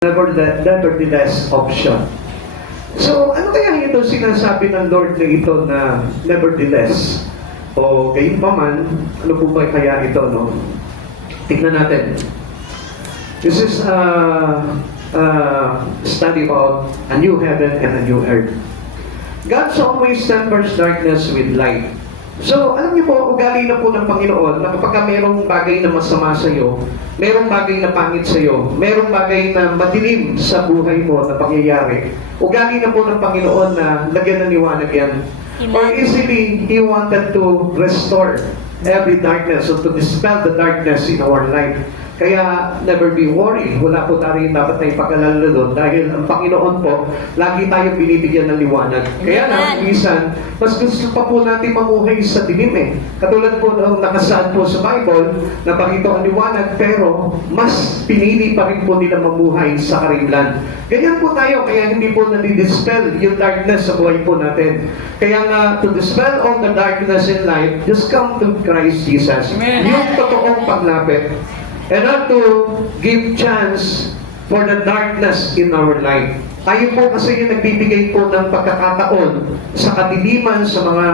nevertheless option. So, ano kaya ito sinasabi ng Lord na ito na nevertheless? O gayon pa man, ano po ba kaya ito, no? Tignan natin. This is a study about a new heaven and a new earth. God always tempers darkness with light. So, alam niyo po, ugali na po ng Panginoon na kapag mayroong bagay na masama sa iyo, mayroong bagay na pangit sa iyo, mayroong bagay na madilim sa buhay mo na pangyayari, ugali na po ng Panginoon na lagyan ng liwanag yan. Amen. Or easily, He wanted to restore every darkness or to dispel the darkness in our life. Kaya, never be worried. Wala po tayo dapat na ipag-alala doon dahil ang Panginoon po, lagi tayo binibigyan ng liwanag. Kaya lang, minsan, mas gusto pa po natin mamuhay sa dilim eh. Katulad po ng nakasaad po sa Bible, na pakito ang liwanag, pero mas pinili pa rin po nila mamuhay sa karimlan. Ganyan po tayo, kaya hindi po nadidispel yung darkness sa buhay po natin. Kaya nga, to dispel all the darkness in life, just come to Christ Jesus. Amen. Yung totoong paglapit. And not to give chance for the darkness in our life. Tayo po kasi yung nagbibigay po ng pagkakataon sa kadiliman, sa mga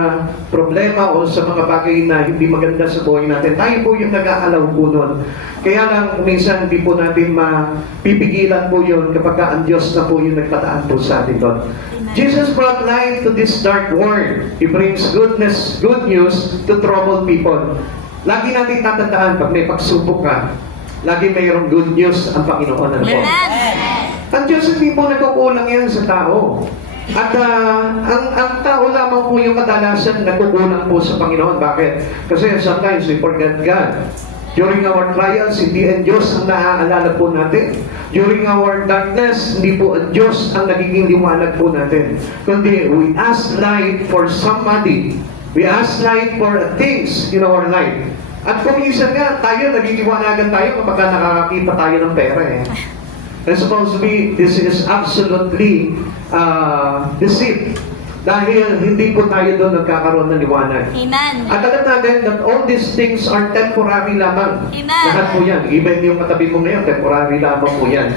problema o sa mga bagay na hindi maganda sa buhay natin. Tayo po yung nag-aalaw po nun. Kaya lang, minsan hindi po natin mapipigilan po yun kapag ang Diyos na po yung nagpataan po sa atin doon. Jesus brought light to this dark world. He brings good news to troubled people. Lagi natin tatandaan pag may pagsubok ka, lagi mayroong good news ang Panginoon. Ano po? Ang Diyos hindi po nagkukulang yan sa tao. At ang tao lamang po yung kadalasan nagkukulang po sa Panginoon. Bakit? Kasi sometimes we forget God. During our trials, hindi ang Diyos ang naaalala po natin. During our darkness, hindi po ang Diyos ang nagiging liwanag po natin. Kundi we ask light for somebody. We ask light for things in our life. At kung minsan nga, tayo, nagiliwanagan tayo kapag nakakakita tayo ng pera eh. And supposed to be, this is absolutely deceit. Dahil hindi po tayo doon nagkakaroon ng liwanag. Amen. At alam natin that all these things are temporary lamang. Amen. Lahat po yan. Even yung katabi mo ngayon, temporary lamang po yan.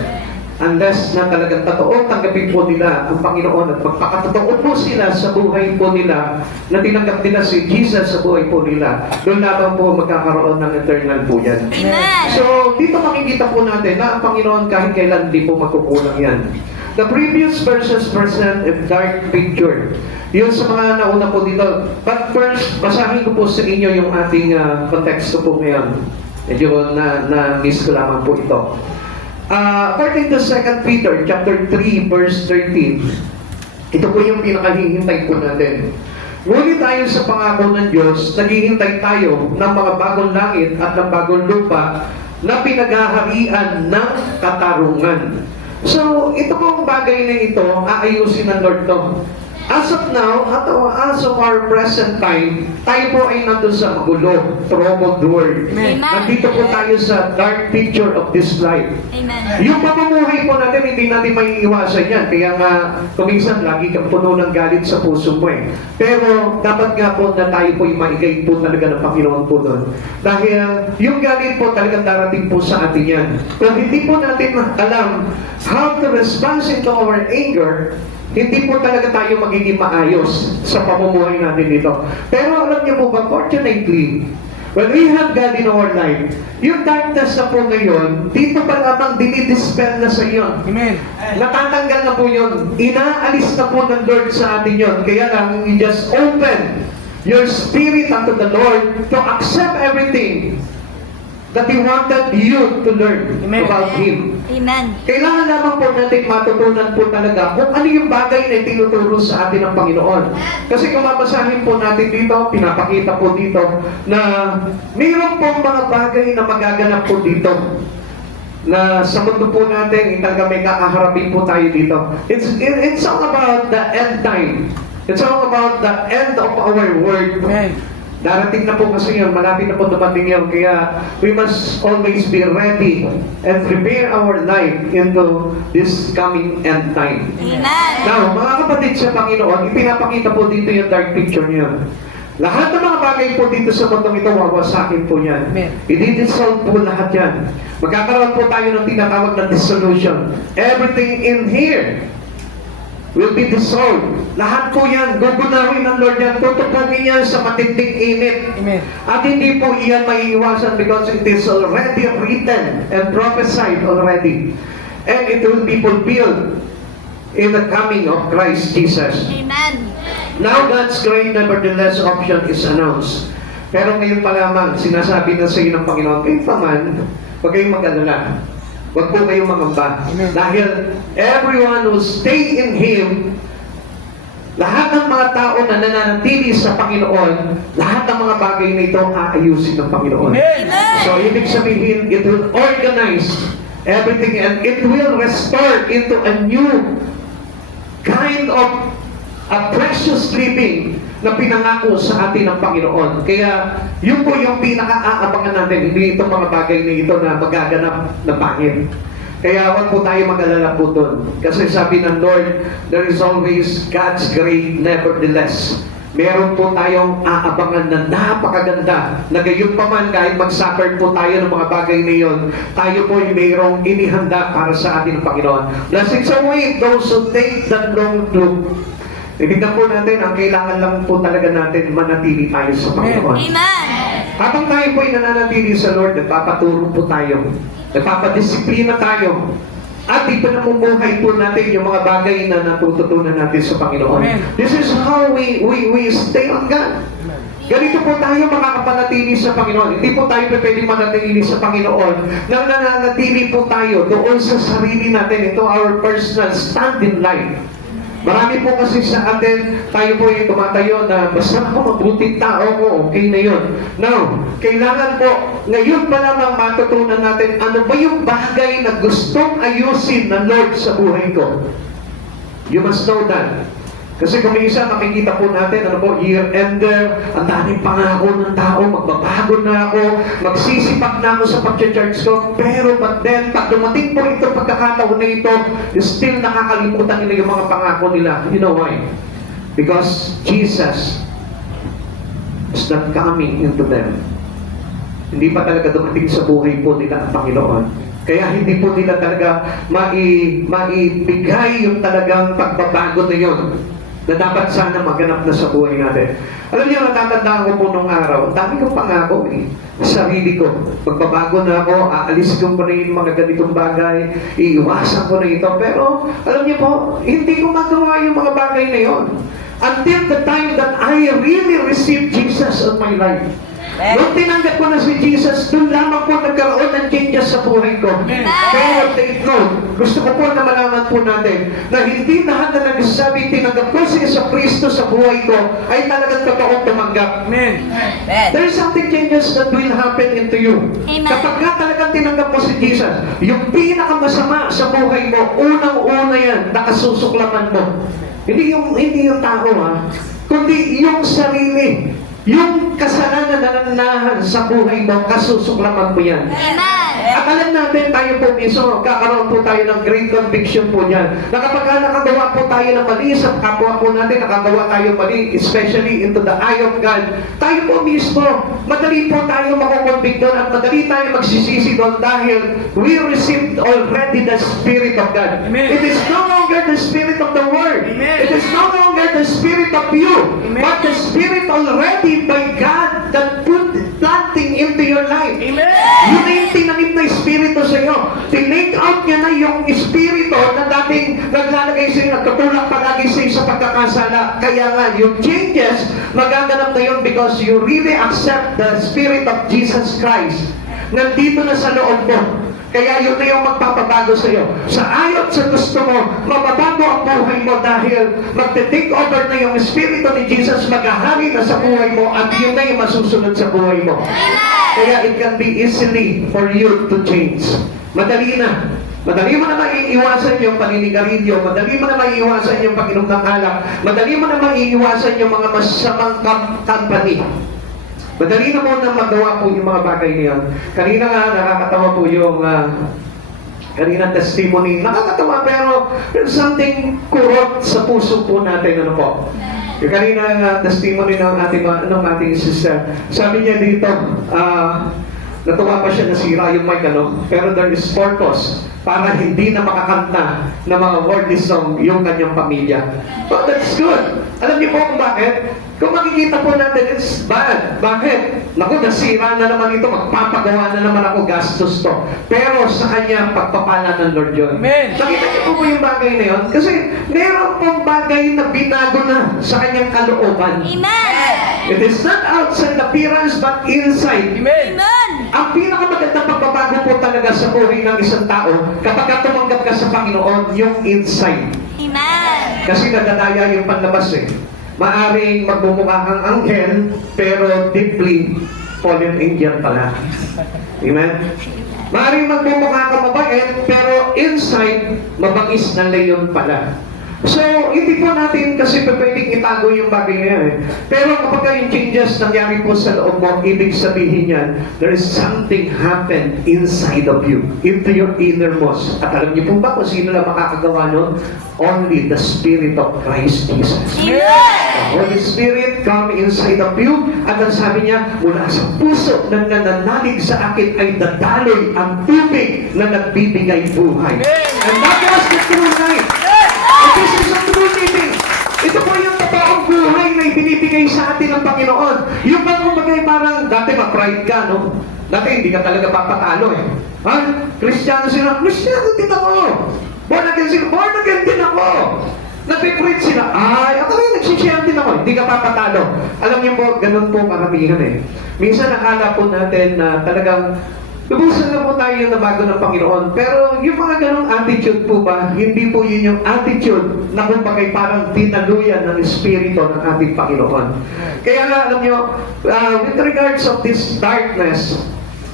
Unless na talagang totoo, tanggapin po nila ang Panginoon at magpakatotoo po sila sa buhay po nila na tinanggap nila si Jesus sa buhay po nila. Doon lamang po magkakaroon ng eternal po yan. Amen. So, dito makikita po natin na ang Panginoon kahit kailan hindi po magkukulang yan. The previous verses present a dark picture. Yun sa mga nauna po dito. But first, basahin ko po sa inyo yung ating konteksto po ngayon. Medyo na-miss ko lamang po ito. According to 2 Peter chapter 3 verse 13, ito po yung pinakahihintay po natin. Ngunit tayo sa pangako ng Diyos, naghihintay tayo ng mga bagong langit at ng bagong lupa na pinaghaharian ng katarungan. So, ito pong bagay na ito, aayusin ng Lord to. As of now, at as of our present time, tayo po ay nandun sa magulo, troubled world. Amen. Nandito po tayo sa dark picture of this life. Amen. Yung pamumuhay po natin, hindi natin maiiwasan yan. Kaya nga, kuminsan, lagi kang puno ng galit sa puso mo eh. Pero, dapat nga po na tayo po yung maigay po talaga ng Panginoon po doon. Dahil, yung galit po talagang darating po sa atin yan. Kung hindi po natin alam how to respond into our anger, hindi po talaga tayo magiging maayos sa pamumuhay natin dito. Pero alam niyo po ba, fortunately, when we have God in our life, yung darkness na po ngayon, dito pa lamang dinidispel na sa iyo. Amen. Natatanggal na po yun. Inaalis na po ng Lord sa atin yun. Kaya lang, you just open your spirit unto the Lord to accept everything that He wanted you to learn about Him. Amen. Kailangan lamang po natin matutunan po talaga kung ano yung bagay na tinuturo sa atin ng Panginoon. Kasi kung mabasahin po natin dito, pinapakita po dito na mayroon pong mga bagay na magaganap po dito na sa mundo po natin, talaga may kakaharapin po tayo dito. It's all about the end time. It's all about the end of our world. Amen. Darating na po kasi yun, malapit na po dumating yun, kaya we must always be ready and prepare our life into this coming end time. Amen. Now, mga kapatid sa Panginoon, ipinapakita po dito yung dark picture niyo. Lahat ng mga bagay po dito sa mundong ito, wawasakin po yan. Amen. I-dissolve po lahat yan. Magkakaroon po tayo ng tinatawag na dissolution. Everything in here will be dissolved. Lahat po yan, gugunawin ng Lord yan, tutupugin yan sa matinding init. Amen. At hindi po iyan maiiwasan because it is already written and prophesied already. And it will be fulfilled in the coming of Christ Jesus. Amen. Now God's great nevertheless option is announced. Pero ngayon pa lamang, sinasabi na sa iyo ng Panginoon, kayo pa man, huwag kayong mag-alala. Huwag po kayong mangamba. Amen. Dahil everyone who stay in Him, lahat ng mga tao na nananatili sa Panginoon, lahat ng mga bagay na ito aayusin ng Panginoon. Amen. So, ibig sabihin, it will organize everything and it will restore into a new kind of a precious living na pinangako sa atin ng Panginoon. Kaya, yun po yung pinaka-aabangan natin. Hindi itong mga bagay na ito na magaganap na pangit. Kaya huwag po tayo mag-alala po doon. Kasi sabi ng Lord, there is always God's great nevertheless. Meron po tayong aabangan na napakaganda na gayon pa man kahit mag-suffer po tayo ng mga bagay na yun, tayo po ay mayroong inihanda para sa atin ng Panginoon. Blessings await those who take that long look. Ibignan po natin, ang kailangan lang po talaga natin manatili tayo sa Panginoon. Amen. Habang tayo po ay nananatili sa Lord, nagpapaturo po tayo, nagpapadisiplina tayo, at dito namumuhay po natin yung mga bagay na natututunan natin sa Panginoon. Amen. This is how we stay on God. Ganito po tayo makakapanatili sa Panginoon. Hindi po tayo pwede manatili sa Panginoon nang nananatili po tayo doon sa sarili natin. Ito our personal stand in life. Marami po kasi sa atin, tayo po yung tumatayo na basta ako mabuting tao ko, okay na yun. Now, kailangan po, ngayon pa lamang matutunan natin, ano ba yung bagay na gustong ayusin ng Lord sa buhay ko? You must know that. Kasi kung minsan makikita po natin, ano po, year-ender, ang daming pangako ng tao, magbabago na ako, magsisipag na ako sa pag-church ko, pero but then, pag dumating po ito, pagkakataon na ito, still nakakalimutan nila yung mga pangako nila. You know why? Because Jesus is not coming into them. Hindi pa talaga dumating sa buhay po nila ang Panginoon. Kaya hindi po nila talaga maibigay yung talagang pagbabago na yun na dapat sana maganap na sa buhay natin. Alam niyo, natatandaan ko po nung araw, ang dami kong pangako sa sarili ko. Magbabago na ako, aalis ko pa na yung mga ganitong bagay, iiwasan ko na ito. Pero, alam niyo po, hindi ko magawa yung mga bagay na yon. Until the time that I really received Jesus in my life. Nung tinanggap ko na si Jesus, doon lamang po nagkaroon ng changes sa buhay ko. Pero take note, gusto ko po na malaman po natin na hindi lahat na nagsasabi tinanggap ko si Kristo sa buhay ko ay talagang totoong tumanggap. Amen. There is something changes that will happen into you. Amen. Kapag nga talagang tinanggap mo si Jesus, yung pinakamasama sa buhay mo, unang-una yan, nakasusuklaman mo. Hindi yung tao kundi yung sarili. Yung kasalanan na nananahan sa buhay mo, kasusuklaman mo yan. Amen. At alam natin, tayo po mismo, kakaroon po tayo ng great conviction po niyan. Na kapag nakagawa po tayo ng mali sa kapwa po natin, nakagawa tayo mali, especially into the eye of God, tayo po mismo, madali po tayo makukonvict doon at madali tayo magsisisi doon dahil we received already the Spirit of God. Amen. It is no longer the Spirit of the world. Amen. It is no longer the Spirit of you, Amen. but the Spirit already by God that put planting into your life. Amen. Yun na yung tinanim na Espiritu sa iyo. Tinake out niya na yung Espiritu na dating naglalagay sa iyo, nagkatulak palagi sa iyo sa pagkakasala. Kaya nga, yung changes, magaganap na yun because you really accept the Spirit of Jesus Christ. Nandito na sa loob mo. Kaya yun na yung magpapabago sa iyo. Sa ayot sa gusto mo, mababago ang buhay mo dahil magte-take over na yung Espiritu ni Jesus, maghahari na sa buhay mo at yun na yung masusunod sa buhay mo. Kaya it can be easily for you to change. Madali na. Madali mo na maiiwasan yung paninigarilyo, madali mo na maiiwasan yung pag-inom ng alak, madali mo na maiiwasan yung mga masamang company. Madali na mo na magawa po yung mga bagay niyan. Kanina nga, nakakatawa po yung kanina testimony. Nakakatawa pero there's something kurot sa puso po natin. Ano po? Yung kanina testimony ng ating sister, sabi niya dito, natuwa pa siya nasira yung mic, pero there is purpose para hindi na makakanta ng mga worldly song yung kanyang pamilya. But that's good. Alam niyo po kung bakit? Kung makikita po natin, it's bad. Bakit? Naku, nasira na naman ito. Magpapagawa na naman ako, gastos to. Pero sa kanya, pagpapala ng Lord yun. Amen. Nakita niyo po yung bagay na yun? Kasi meron pong bagay na binago na sa kanyang kalooban. Amen. It is not outside appearance, but inside. Amen. Amen. Ang pinakamagandang pagbabago po talaga sa buhay ng isang tao, kapag tumanggap ka sa Panginoon, yung inside. Amen. Kasi nadadaya yung panlabas eh. Maaring magmumukha kang anghel, pero deeply fallen angel pala. Amen? Maaring magmumukha kang mabait, pero inside, mabangis na leyon pala. So, hindi po natin kasi pwedeng itago yung bagay na yan. Pero kapag yung changes nangyari po sa loob mo, ibig sabihin yan, there is something happened inside of you, into your innermost. At alam niyo po ba kung sino na makakagawa nun? Only the Spirit of Christ Jesus. Amen. The Holy Spirit come inside of you, at ang sabi niya, mula sa puso na nananalig sa akin ay dadaloy ang tubig na nagbibigay buhay. And that was the true life. And this is the true living. Ito po yung totoong buhay na ibinibigay sa atin ng Panginoon. Yung bagay parang, dati ma-pride ka, no? Dati hindi ka talaga papatalo eh. Ha? Kristiyano sila, Kristiyano din ako. Born again sila, born again din ako. Napipreach sila, ay, ako rin, nagsisiyam din ako. Hindi ka papatalo. Alam niyo po, ganun po karamihan eh. Minsan nakala po natin na talagang lubusan na po tayo na bago ng Panginoon. Pero yung mga ganong attitude po ba, hindi po yun yung attitude na kumpagay parang tinaluyan ng Espiritu ng ating Panginoon. Kaya nga, alam nyo, with regards of this darkness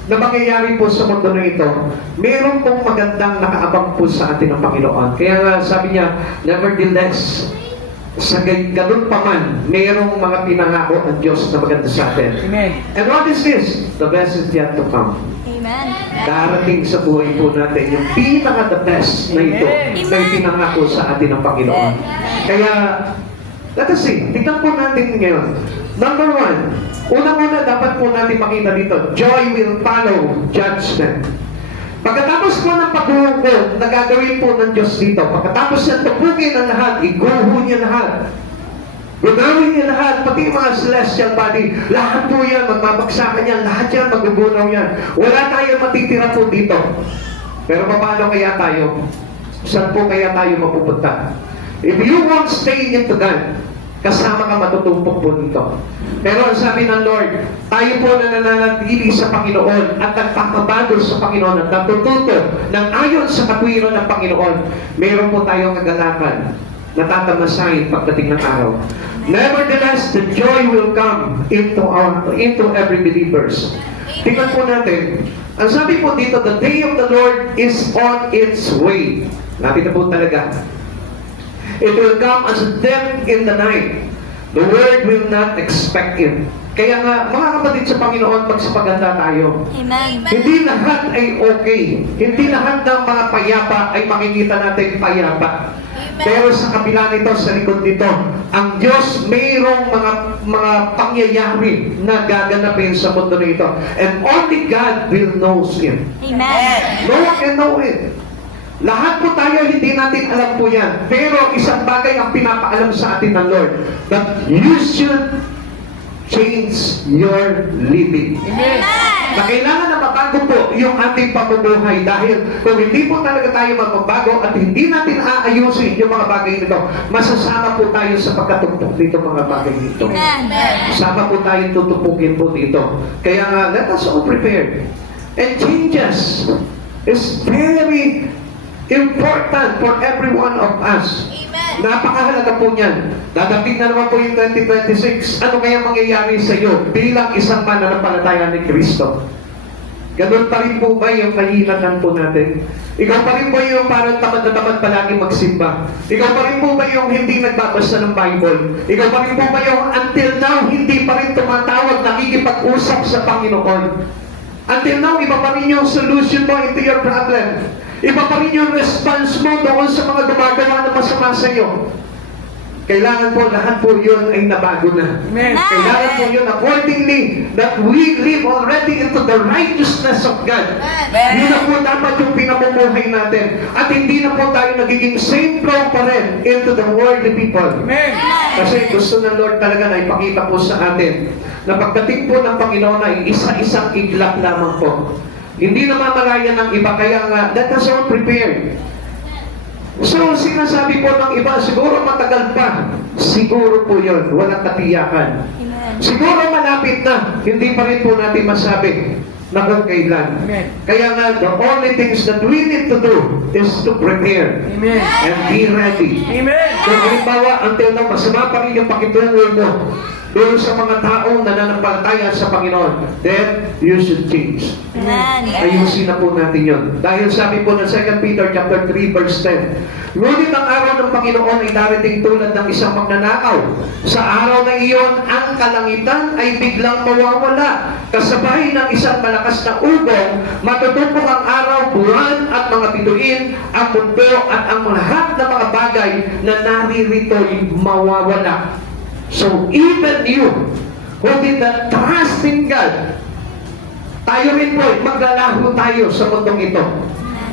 na mangyayari po sa mundo na ito, meron pong magandang nakaabang po sa atin ng Panginoon. Kaya nga, sabi niya, nevertheless, sa ganun pa man, mayroong mga pinangako ng Diyos na maganda sa atin. Amen. And what is this? The best is yet to come. Amen. Darating sa buhay po natin yung pinaka-the best na ito Amen. na ipinangako sa atin ng Panginoon. Kaya, let us see, tignan po natin ngayon. Number one, unang-una dapat po natin makita dito, joy will follow judgment. Pagkatapos po ng paghuhukom na gagawin po ng Diyos dito, pagkatapos niya tupugin ang lahat, iguho niya lahat, gagawin niya lahat, pati yung mga celestial body, lahat po yan, magbabagsakan yan, lahat yan, magugunaw yan. Wala tayo matitira po dito. Pero paano kaya tayo? Saan po kaya tayo mapupunta? If you won't stay into God, kasama ka matutumpok po dito. Pero ang sabi ng Lord, tayo po na nananatili sa Panginoon at nagpapabago sa Panginoon at natututo ng ayon sa katwiran ng Panginoon, meron po tayong kagalakan na tatamasahin pagdating ng araw. Nevertheless, the joy will come into every believers. Tingnan po natin, ang sabi po dito, the day of the Lord is on its way. Napita po talaga. It will come as a death in the night. The world will not expect it. Kaya nga, mga kapatid sa Panginoon, magsapaganda tayo. Amen. Hindi lahat ay okay. Hindi lahat ng mga payapa ay makikita natin payapa. Pero sa kabila nito, sa likod nito, ang Diyos mayroong mga pangyayari na gaganapin sa mundo na ito. And only God will knows it. Amen. No one can know it. Lahat po tayo, hindi natin alam po yan. Pero isang bagay ang pinapaalam sa atin ng Lord, that you should change your living. Amen. Na kailangan na mabago po yung ating pamumuhay dahil kung hindi po talaga tayo magbabago at hindi natin aayusin yung mga bagay nito, masasama po tayo sa pagkatumpok dito mga bagay nito. Amen. Sama po tayo tutupukin po dito. Kaya nga, let us all prepare. And changes is very important for every one of us. Amen. Napakahalaga po niyan. Dadating na naman po yung 2026. Ano kaya mangyayari sa iyo bilang isang mananampalataya ni Kristo? Ganun pa rin po ba yung kahinatan po natin? Ikaw pa rin ba yung parang tamad na tamad palagi magsimba? Ikaw pa rin po ba yung hindi nagbabasa ng Bible? Ikaw pa rin po ba yung until now hindi pa rin tumatawag, nakikipag-usap sa Panginoon? Until now, iba pa rin yung solution mo into your problem. Iba pa rin yung response mo doon sa mga gumagawa na masama sa iyo. Kailangan po lahat po yun ay nabago na. Amen. Kailangan po yun accordingly that we live already into the righteousness of God. Yun na po dapat yung pinamumuhay natin. At hindi na po tayo nagiging same flow pa rin into the worldly people. Amen. Kasi gusto ng Lord talaga na ipakita po sa atin na pagdating po ng Panginoon ay isa-isang iglap lamang po. Hindi na mamalaya ng iba, kaya nga, let us all prepare. So, sinasabi po ng iba, siguro matagal pa. Siguro po yun, walang katiyakan. Siguro malapit na, hindi pa rin po natin masabi na kung kailan. Amen. Kaya nga, the only things that we need to do is to prepare Amen. and be ready. Amen. Kung halimbawa, until now, masama pa rin yung pakitungo mo doon sa mga taong nananampalataya sa Panginoon, then you should change. Amen. Ayusin na po natin yun. Dahil sabi po ng 2 Peter chapter 3 verse 10, ngunit ang araw ng Panginoon ay darating tulad ng isang magnanakaw. Sa araw na iyon, ang kalangitan ay biglang mawawala. Kasabay ng isang malakas na ugong, matutupok ang araw, buwan at mga bituin, ang mundo at ang lahat ng mga bagay na naririto'y mawawala. So even you who did not trust in God, tayo rin po, maglalaho tayo sa mundong ito.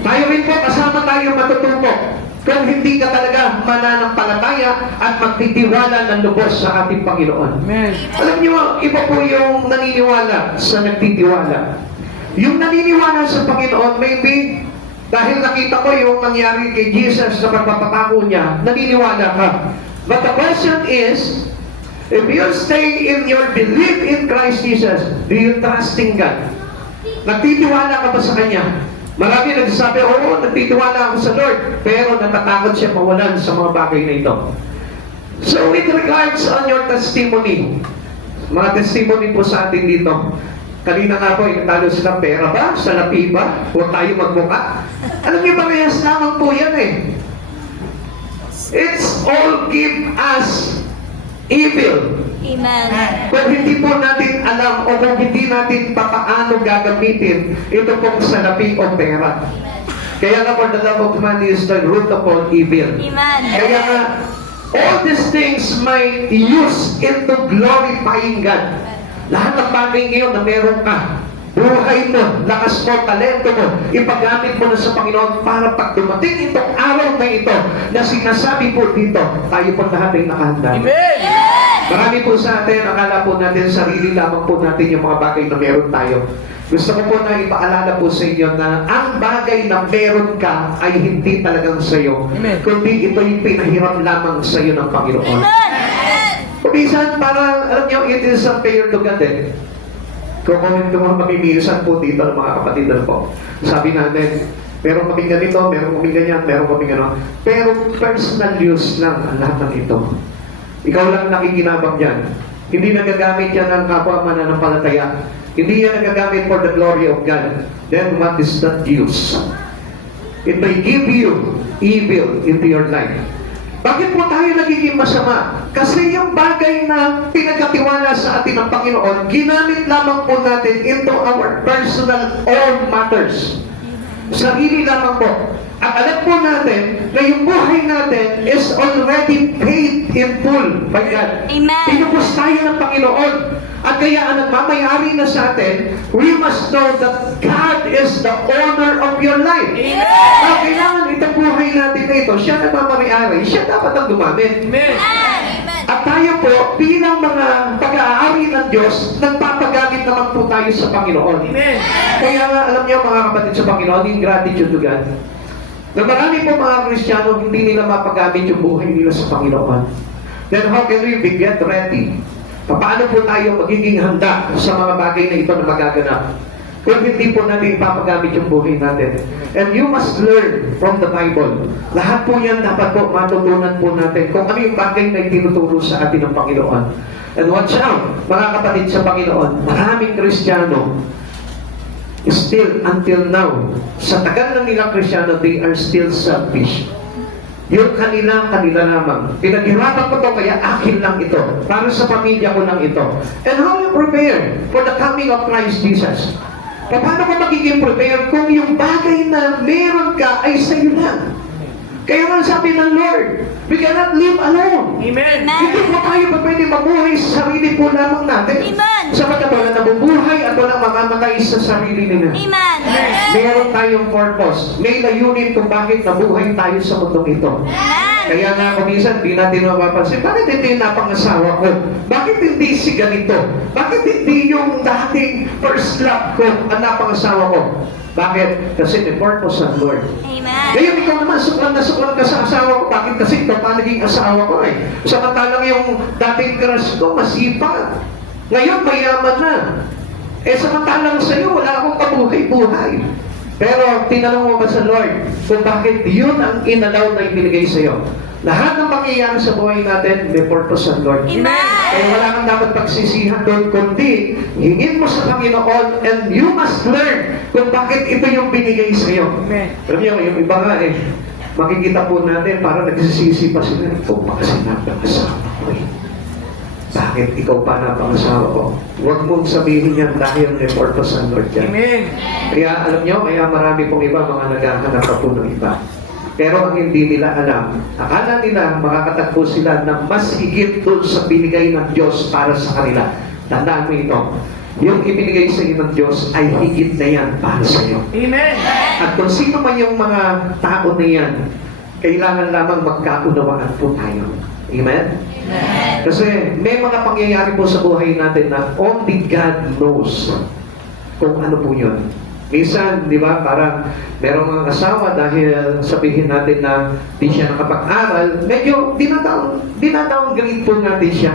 Tayo rin po, kasama tayo matutupok kung hindi ka talaga mananampalataya at magtitiwala ng lubos sa ating Panginoon. Amen. Alam niyo, iba po yung naniniwala sa nagtitiwala. Yung naniniwala sa Panginoon, maybe dahil nakita ko yung nangyari kay Jesus sa pagpapako niya, naniniwala ka. But the question is, if you stay in your belief in Christ Jesus, do you trust in God? Nagtitiwala ka ba sa Kanya? Marami nagsasabi, oo, nagtitiwala ako sa Lord, pero natatakot siya mawalan sa mga bagay na ito. So with regards on your testimony, mga testimony po sa atin dito, kanina nga po, inatalo sila, pera ba? Salapi ba? Huwag tayo magbuka. Alam niyo ba, kayas lamang po yan eh. It's all give us evil. Amen. Kung hindi po natin alam o kung hindi natin papaano gagamitin ito pong salapi o pera. Kaya nga, for the love of money is the root of all evil. Amen. Kaya nga, all these things might use into glorifying God. Lahat ng bagay ngayon na meron ka, buhay mo, lakas mo, talento mo, ipagamit mo na sa Panginoon para pag dumating itong araw na ito na sinasabi po dito, tayo po lahat ay nakahanda. Amen. Marami po sa atin, akala po natin, sarili lamang po natin yung mga bagay na meron tayo. Gusto ko po na ipaalala po sa inyo na ang bagay na meron ka ay hindi talagang sa iyo, Amen. kundi ito yung pinahiram lamang sa iyo ng Panginoon. Amen. Minsan, parang, alam niyo, it is unfair to God eh. Kung mga makimisan po dito ng mga kapatid na po, sabi natin, meron kaming ganito, meron kaming ganyan, meron kaming gano'n. Pero personal use lang ang lahat ng ito. Ikaw lang nakikinabang yan. Hindi nagagamit yan ng kapwa mananampalataya. Hindi yan nagagamit for the glory of God. Then what is that use? It may give you evil into your life. Bakit po tayo nagiging masama? Kasi yung bagay na pinagkatiwala sa atin ng Panginoon, ginamit lamang po natin into our personal own matters. Sarili lamang po. At alam po natin na yung buhay natin is already paid in full by God. Amen. Pinupos tayo ng Panginoon. At kaya ang nagmamayari na sa atin, we must know that God is the owner of your life. Kaya kailangan itong buhay natin na ito, siya nagmamayari, siya dapat ang gumamit. Amen. At tayo po, bilang mga pag-aari ng Diyos, nagpapagamit naman po tayo sa Panginoon. Amen. Kaya nga, alam niyo mga kapatid sa Panginoon, yung gratitude to God. Na marami po mga Kristiyano, hindi nila mapagamit yung buhay nila sa Panginoon. Then how can we get ready? Paano po tayo magiging handa sa mga bagay na ito na magaganap? Kung hindi po natin ipapagamit yung buhay natin. And you must learn from the Bible. Lahat po yan dapat po matutunan po natin kung ano yung bagay na itinuturo sa atin ng Panginoon. And watch out, mga kapatid sa Panginoon, maraming Kristiyano, still until now, sa tagal ng nilang Kristiyano, they are still selfish. Yung kanila lamang. Pinaghirapan ko to, kaya akin lang ito. Para sa pamilya ko lang ito. And how you prepare for the coming of Christ Jesus? Paano ka magiging prepare kung yung bagay na meron ka ay sa'yo lang? Kaya nga sabi ng Lord, we cannot live alone. Amen. Hindi po tayo pa pwede mabuhay sa sarili po lamang natin. Amen. Sapat na wala nabubuhay at walang mamamatay sa sarili nila. Amen. Meron tayong purpose. May layunin kung bakit nabuhay tayo sa mundong ito. Amen. Kaya nga kung minsan, di natin mapapansin, bakit hindi yung napangasawa ko? Bakit hindi si ganito? Bakit hindi yung dating first love ko ang napangasawa ko? Bakit? Kasi may purpose ng Lord. Amen. Ngayon ikaw naman, suklang ka sa asawa ko. Bakit? Kasi ikaw pa naging asawa ko eh. Samantalang yung dating crush ko, masipag. Ngayon, mayaman na. Eh, samantalang sa'yo, wala akong kabuhay-buhay. Pero, tinanong mo ba sa Lord kung bakit yun ang inalaw na ibinigay sa'yo? Lahat ng pangyayari sa buhay natin, may purpose ng Lord. Amen. Kaya wala kang dapat pagsisihan doon, kundi hingin mo sa Panginoon and you must learn kung bakit ito yung binigay sa'yo. Amen. Alam niyo, yung iba nga eh, makikita po natin, parang nagsisisi pa sila. Ikaw pa kasi napangasawa ko eh. Bakit ikaw pa napangasawa ko? Huwag mong sabihin yan dahil may purpose ang Lord yan. Amen. Kaya alam niyo, kaya marami pong iba, mga naghahanap pa po ng iba. Pero ang hindi nila alam, akala nila makakatagpo sila na mas higit doon sa binigay ng Diyos para sa kanila. Tandaan mo ito, yung ibinigay sa iyo ng Diyos ay higit na yan para sa iyo. Amen. At kung sino man yung mga tao na yan, kailangan lamang magkaunawaan po tayo. Amen? Kasi may mga pangyayari po sa buhay natin na only God knows kung ano po yun. Minsan, di ba, parang merong mga asawa dahil sabihin natin na di siya nakapag-aral, medyo dinadawngrade po natin siya.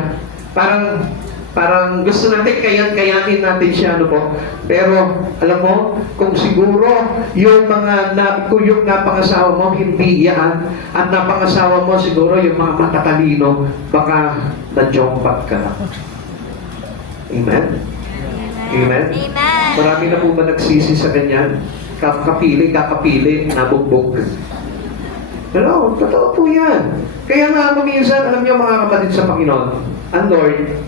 Parang gusto natin kayanin natin siya, ano po. Pero, alam mo, kung siguro yung kung yung napangasawa mo, hindi yan, at napangasawa mo siguro yung mga matatalino, baka na-jompat ka na. Amen? Amen? Amen. Marami na po ba nagsisi sa ganyan? Kakapili, nabugbog. Pero, totoo po yan. Kaya nga, minsan, alam niyo mga kapatid sa Panginoon, ang Lord,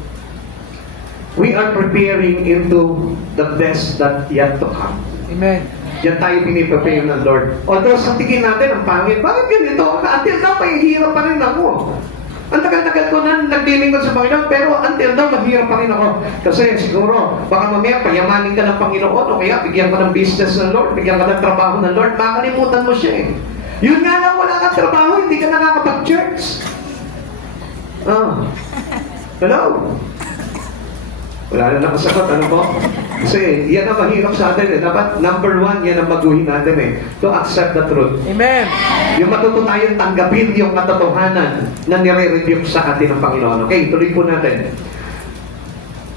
we are preparing into the best that yet to come. Amen. Yan tayo piniprepare ng Lord. Although sa tingin natin, ang pangit, bakit ganito? Until now, mahihirap pa rin ako. Ang tagal-tagal ko na naglilingkod sa Panginoon, pero until now, mahirap pa rin ako. Kasi siguro, baka mamaya payamanin ka ng Panginoon, o kaya bigyan ka ng business ng Lord, bigyan ka ng trabaho ng Lord, makakalimutan mo siya eh. Yun nga lang, wala kang trabaho, hindi ka nakakapag-church. Hello? Wala na nakasagot, ano po? Kasi yan ang mahirap sa atin eh. Dapat number one, yan ang baguhin natin eh. To accept the truth. Amen. Yung matuto tayong tanggapin yung katotohanan na nire-rebuke sa atin ng Panginoon. Okay, tuloy po natin.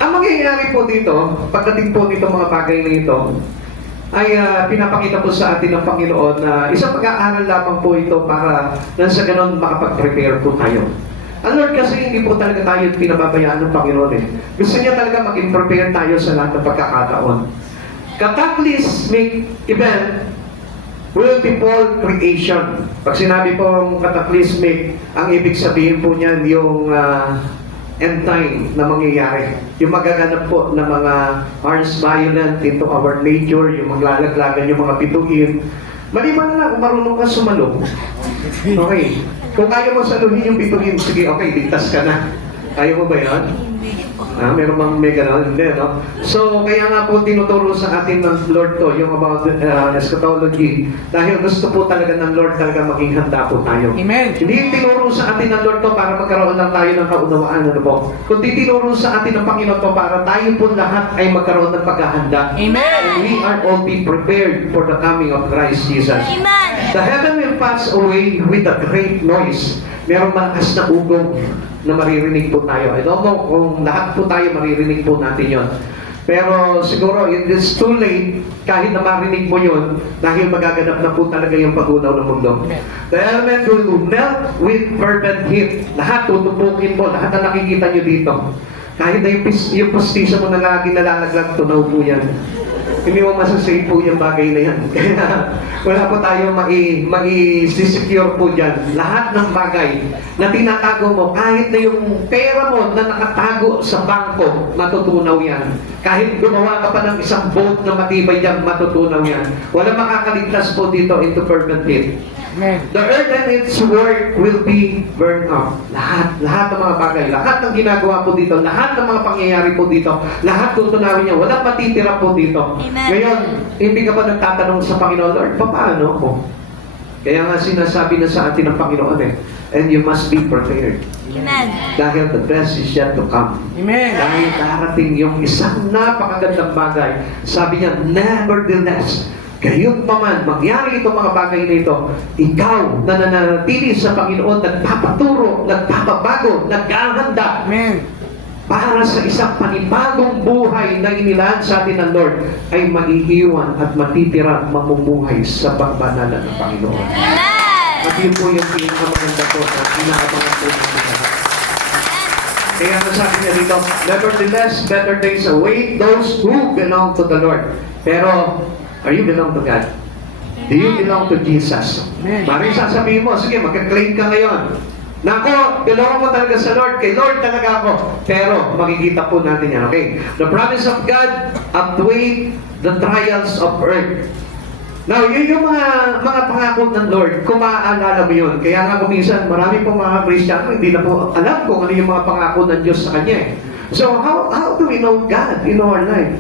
Ang mangyayari po dito, pagdating po nito mga bagay na ito, ay pinapakita po sa atin ng Panginoon na isang pag-aaral lamang po ito para nang sa ganon makapag-prepare po tayo. Ang Lord kasi hindi po talaga tayo pinababayaan ng Panginoon eh. Gusto niya talaga maging prepare tayo sa lahat ng pagkakataon. Cataclysmic event will befall creation. Pag sinabi pong cataclysmic, ang ibig sabihin po niyan yung end time na mangyayari. Yung magaganap po na mga arms violent into our nature, yung maglalaglagan yung mga bituin. Maliban na lang kung marunong ka sumalo. Okay. Kung kaya mo saluhin yung bituin, sige, okay, ligtas ka na. Kaya mo ba yan? Meron bang may gano'n? Hindi, no? So, kaya nga po tinuturo sa atin ng Lord to, yung about eschatology. Dahil gusto po talaga ng Lord talaga maging handa po tayo. Amen. Hindi tinuro sa atin ng Lord to para magkaroon lang tayo ng kaunawaan, ano po? Kundi tinuro sa atin ng Panginoon to para tayo po lahat ay magkaroon ng paghahanda. Amen. And we are all be prepared for the coming of Christ Jesus. Amen. The heaven will pass away with a great noise. Merong malakas na ugong na maririnig po tayo. I don't know kung lahat po tayo maririnig po natin yon. Pero siguro it is too late kahit na marinig mo yun dahil magaganap na po talaga yung pag-unaw ng mundo. The element will melt with fervent heat. Lahat tutupukin po, lahat na nakikita nyo dito. Kahit na yung postisya mo na lagi nalalaglag, tunaw po yan. Hindi mo masasave po yung bagay na yan. Kaya wala po tayo mai-secure po dyan. Lahat ng bagay na tinatago mo, kahit na yung pera mo na nakatago sa bangko, matutunaw yan. Kahit gumawa ka pa ng isang boat na matibay dyan, matutunaw yan. Wala makakaligtas po dito into fervent heat. Amen. The earth and its work will be burned up. Lahat ng mga bagay, lahat ng ginagawa po dito, lahat ng mga pangyayari po dito, lahat tutunawin niya, walang matitira po dito. Amen. Ngayon, hindi ka ba nagtatanong sa Panginoon, Lord, paano ako? Kaya nga sinasabi na sa atin ng Panginoon and you must be prepared. Amen. Dahil the best is yet to come. Amen. Dahil darating yung isang napakagandang bagay. Sabi niya, nevertheless, gayon pa man, mangyari itong mga bagay na ito, ikaw na nananatili sa Panginoon, nagpapaturo, nagpapabago, naghahanda Amen. para sa isang panibagong buhay na inilaan sa atin ng Lord, ay maiiwan at matitira at mamumuhay sa pagbanalan ng Panginoon. Amen. At yun po yung pinakamaganda po na inaabangan po ng lahat. Kaya nasabi niya dito, nevertheless, better days await those who belong to the Lord. Pero, are you belong to God? Do you belong to Jesus? Amen. Maring sasabihin mo, sige, magka-claim ka ngayon. Nako, belong mo talaga sa Lord. Kay Lord talaga ako. Pero, makikita po natin yan, okay? The promise of God outweigh the trials of earth. Now, yun yung mga pangako ng Lord, kung maaalala mo yun. Kaya nga kuminsan, marami pong mga Kristiyano, hindi na po alam kung ano yung mga pangako ng Diyos sa Kanya. So, how do we know God in our life?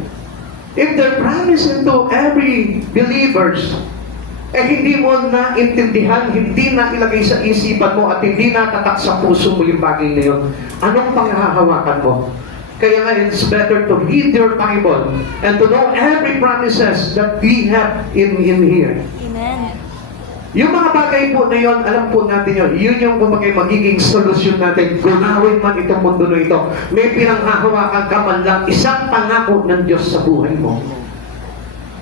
If they're promising to every believers, hindi mo naintindihan, hindi na ilagay sa isipan mo at hindi natatak sa puso mo yung bagay na yun, anong panghahawakan mo? Kaya nga, it's better to read your Bible and to know every promises that we have in here. Amen. Yung mga bagay po na yun, alam po natin yun. Yun yung kumagay magiging solusyon natin. Gunawin man itong mundo na ito. May pinanghahawakan ka man lang isang pangako ng Diyos sa buhay mo.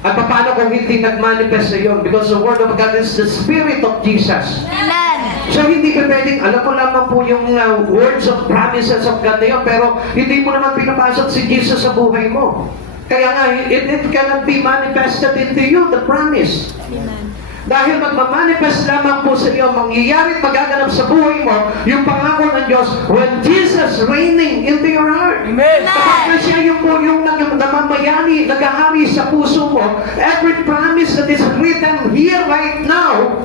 At paano kung hindi nag-manifest sa iyo? Because the Word of God is the Spirit of Jesus. Amen. So hindi ka pwedeng, alam mo lamang po yung words of promises of God na yun, pero hindi mo naman pinapasok si Jesus sa buhay mo. Kaya nga, it cannot be manifested into you, the promise. Amen. Dahil magmamanifest lamang po sa iyo, mangyayari at magaganap sa buhay mo, yung pangako ng Diyos, when Jesus reigning into your heart. Amen. Kapag siya yung po yung namamayani, nagahari sa puso mo, every promise that is written here right now,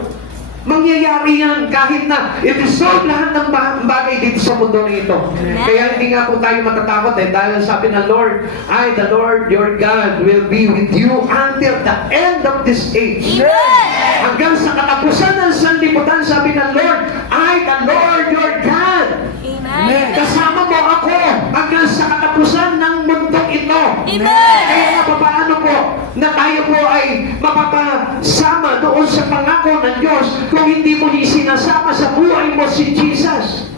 mangyayari yan kahit na i-resolve lahat ng bagay dito sa mundo na ito. Kaya hindi nga po tayo matatakot dahil sabi ng Lord, the Lord your God will be with you until the end of this age. Amen. Hanggang sa katapusan ng sanlibutan, sabi ng Lord, the Lord your God. Amen. Kasama mo ako hanggang sa katapusan ng mundong ito. Amen. Kaya nga paano po na tayo po ay mapapasama doon sa pangako ng Diyos kung hindi mo isinasama sa buhay mo si Jesus.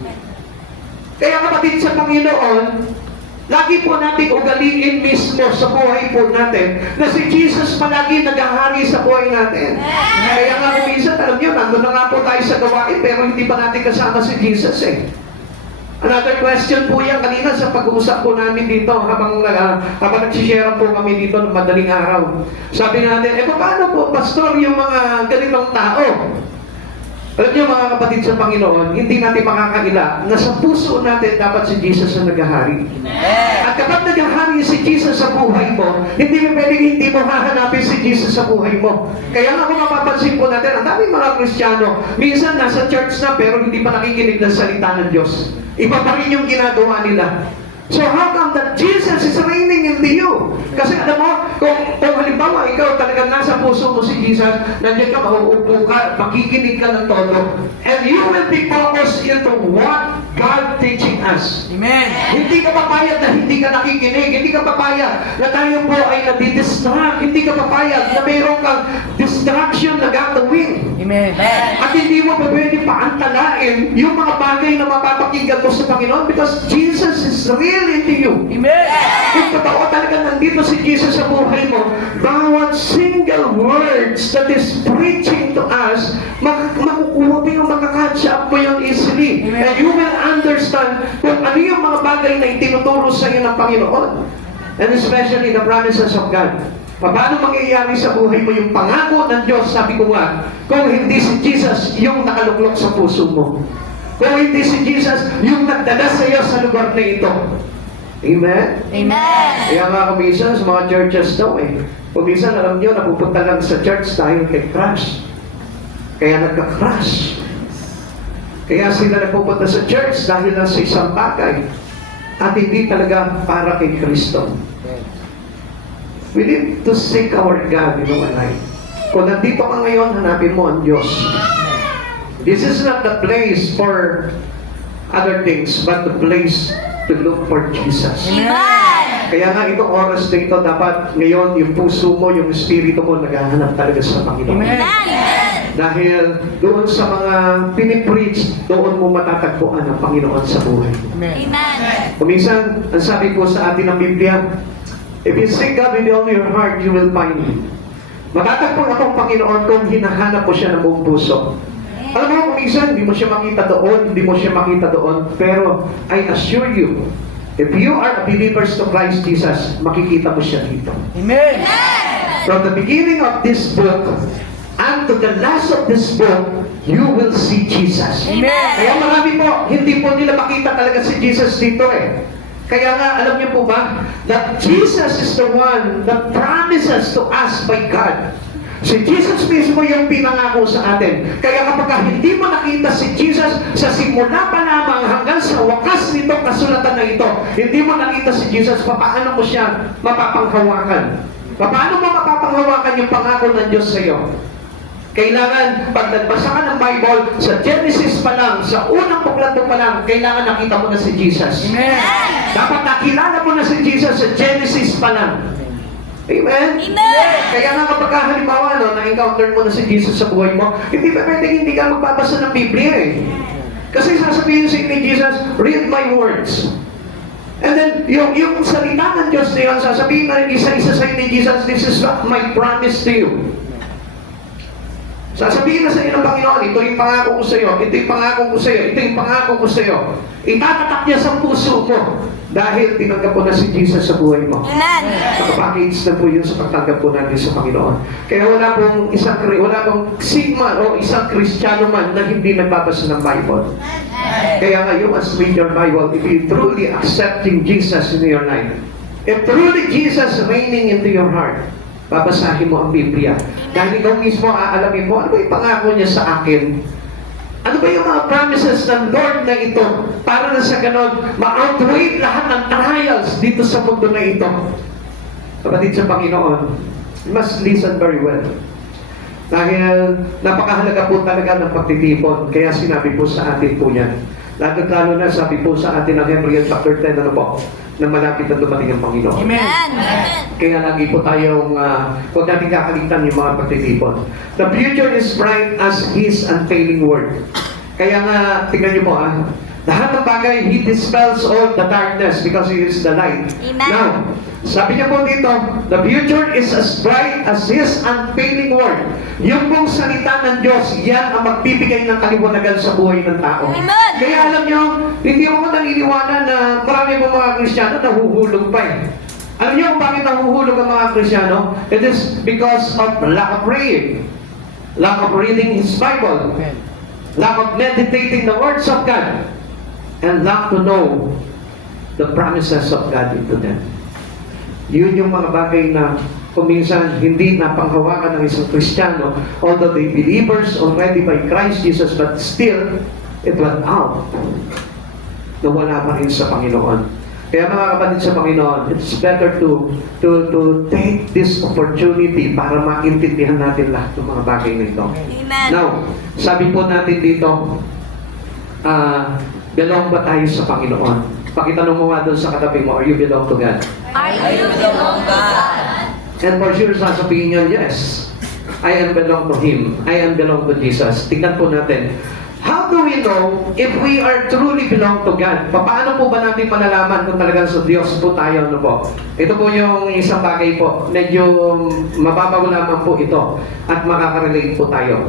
Kaya kapatid sa Panginoon, lagi po natin ugaliin mismo sa buhay po natin na si Jesus palagi nag-ahari sa buhay natin. Kaya nga kung minsan, alam nyo, nandun na nga po tayo sa gawain pero hindi pa natin kasama si Jesus Another question po yan kanina sa pag-uusap po namin dito habang nagsishare po kami dito ng madaling araw. Sabi natin, paano po, Pastor, yung mga ganitong tao? Alam niyo mga kapatid sa Panginoon, hindi natin makakaila na sa puso natin dapat si Jesus ang naghahari. At kapag naghahari si Jesus sa buhay mo, hindi mo pwedeng hindi mo hahanapin si Jesus sa buhay mo. Kaya nga kung mapapansin po natin, ang daming mga Kristiyano, minsan nasa church na pero hindi pa nakikinig ng salita ng Diyos. Iba pa rin yung ginagawa nila. So how come that Jesus is reigning in you? Kasi alam mo, kung halimbawa ikaw talagang nasa puso mo si Jesus, nandiyan ka, mauupo ka, makikinig ka ng todo, and you will be focused into what God teaching us. Amen. Hindi ka papayag na hindi ka nakikinig, hindi ka papayag na tayo po ay nadidistract, hindi ka papayag na mayroon kang distraction na gagawin. Amen. At hindi mo pa pwede paantalain yung mga bagay na mapapakinggan mo sa Panginoon because Jesus is real into you. Amen. Kung totoo talaga nandito si Jesus sa buhay mo, bawat single words that is preaching to us, makukuha mo yung makakatch up mo yung easily. And you will understand kung ano yung mga bagay na itinuturo sa iyo ng Panginoon. And especially the promises of God. Paano mangyayari sa buhay mo yung pangako ng Diyos, sabi ko nga, kung hindi si Jesus yung nakaluklok sa puso mo. Kung hindi si Jesus yung nagdala sa iyo sa lugar na ito. Amen? Amen. Kaya nga kuminsan sa mga churches daw kuminsan alam nyo, napupunta lang sa church dahil kay crush. Kaya nagka-crush. Kaya sila nagpupunta sa church dahil lang sa isang bagay at hindi talaga para kay Kristo. We need to seek our God in our life. Kung nandito ka ngayon, hanapin mo ang Diyos. This is not the place for other things, but the place to look for Jesus. Amen. Kaya nga itong oras na ito, dapat ngayon yung puso mo, yung espiritu mo, naghahanap talaga sa Panginoon. Amen. Dahil doon sa mga pinipreach, doon mo matatagpuan ang Panginoon sa buhay. Amen. Kuminsan, ang sabi po sa atin ng Biblia, if you seek God with all your heart, you will find Him. Matatagpuan akong Panginoon kung hinahanap mo siya ng buong puso. Alam mo, kuminsan, hindi mo siya makita doon, pero I assure you, if you are a believers to Christ Jesus, makikita mo siya dito. Amen. From the beginning of this book, and to the last of this book, you will see Jesus. Amen. Kaya marami po, hindi po nila makita talaga si Jesus dito eh. Kaya nga, alam niyo po ba, that Jesus is the one that promises to us by God. Si Jesus mismo yung pinangako sa atin. Kaya kapag hindi mo nakita si Jesus sa simula pa lamang hanggang sa wakas nito kasulatan na ito, hindi mo nakita si Jesus, paano mo siya mapapanghawakan? Paano mo mapapanghawakan yung pangako ng Diyos sa iyo? Kailangan, pag nagbasa ka ng Bible, sa Genesis pa lang, sa unang buklat mo pa lang, kailangan nakita mo na si Jesus. Amen. Dapat nakilala mo na si Jesus sa Genesis pa lang. Amen? Amen. Kaya nga kapag halimbawa, na-encounter mo na si Jesus sa buhay mo, hindi pa pwedeng hindi ka magbabasa ng Biblia eh. Kasi sasabihin si Jesus, read my words. And then, yung salita ng Diyos na yun, sasabihin na isa-isa sa ni Jesus, this is what my promise to you. Sasabihin na sa iyo ng Panginoon, ito yung pangako ko sa iyo, ito yung pangako ko sa iyo, ito yung pangako ko sa iyo. Itatatak niya sa puso mo dahil tinanggap mo na si Jesus sa buhay mo. Amen. Nakapackage na po yun sa pagtanggap po natin sa Panginoon. Kaya wala pong sigma o isang Kristiyano man na hindi nagbabasa ng Bible. Kaya nga, you must read your Bible if you truly accepting Jesus in your life. If truly Jesus reigning into your heart, babasahin mo ang Biblia. Dahil ikaw mismo aalamin mo, ano ba yung pangako niya sa akin? Ano ba yung mga promises ng Lord na ito? Para na sa ganon, ma-outweigh lahat ng trials dito sa mundo na ito. Kapatid sa Panginoon, you must listen very well. Dahil napakahalaga po talaga ng pagtitipon. Kaya sinabi po sa atin po yan. Lalo na sabi po sa atin ng Hebrews chapter 10, ano po? Na malapit na dumating ang Panginoon. Amen. Amen. Kaya lagi po tayong, huwag natin kakalitan yung mga pagtitipon. The future is bright as His unfailing word. Kaya nga, tingnan niyo po lahat ng bagay, He dispels all the darkness because He is the light. Amen. Now, sabi niya po dito, the future is as bright as His unfailing word. Yung pong salita ng Diyos, yan ang magbibigay ng kaliwanagan sa buhay ng tao. Amen. Kaya alam niyo, hindi ako naniniwala na marami pong mga Kristiyano nahuhulog pa eh. Alam niyo kung bakit nahuhulog ang mga Kristiyano? It is because of lack of praying, lack of reading His Bible, lack of meditating the words of God, and lack to know the promises of God into them. Yun yung mga bagay na kuminsan hindi napanghawakan ng isang Kristiyano, although they believers already by Christ Jesus, but still, it went out. Nawala pa rin sa Panginoon. Kaya mga kapatid sa Panginoon, it's better to take this opportunity para maintindihan natin lahat ng mga bagay na ito. Amen. Now, sabi po natin dito, belong ba tayo sa Panginoon? Pakitanong mo nga doon sa katabi mo, are you belong to God? Are you belong to God? And for sure, sasabihin niyo, yes, I am belong to Him. I am belong to Jesus. Tingnan po natin. How do we know if we are truly belong to God? Paano po ba natin malalaman kung talagang sa Diyos po tayo? Ano po? Ito po yung isang bagay po. Medyo mababaw lamang po ito. At makaka-relate po tayo.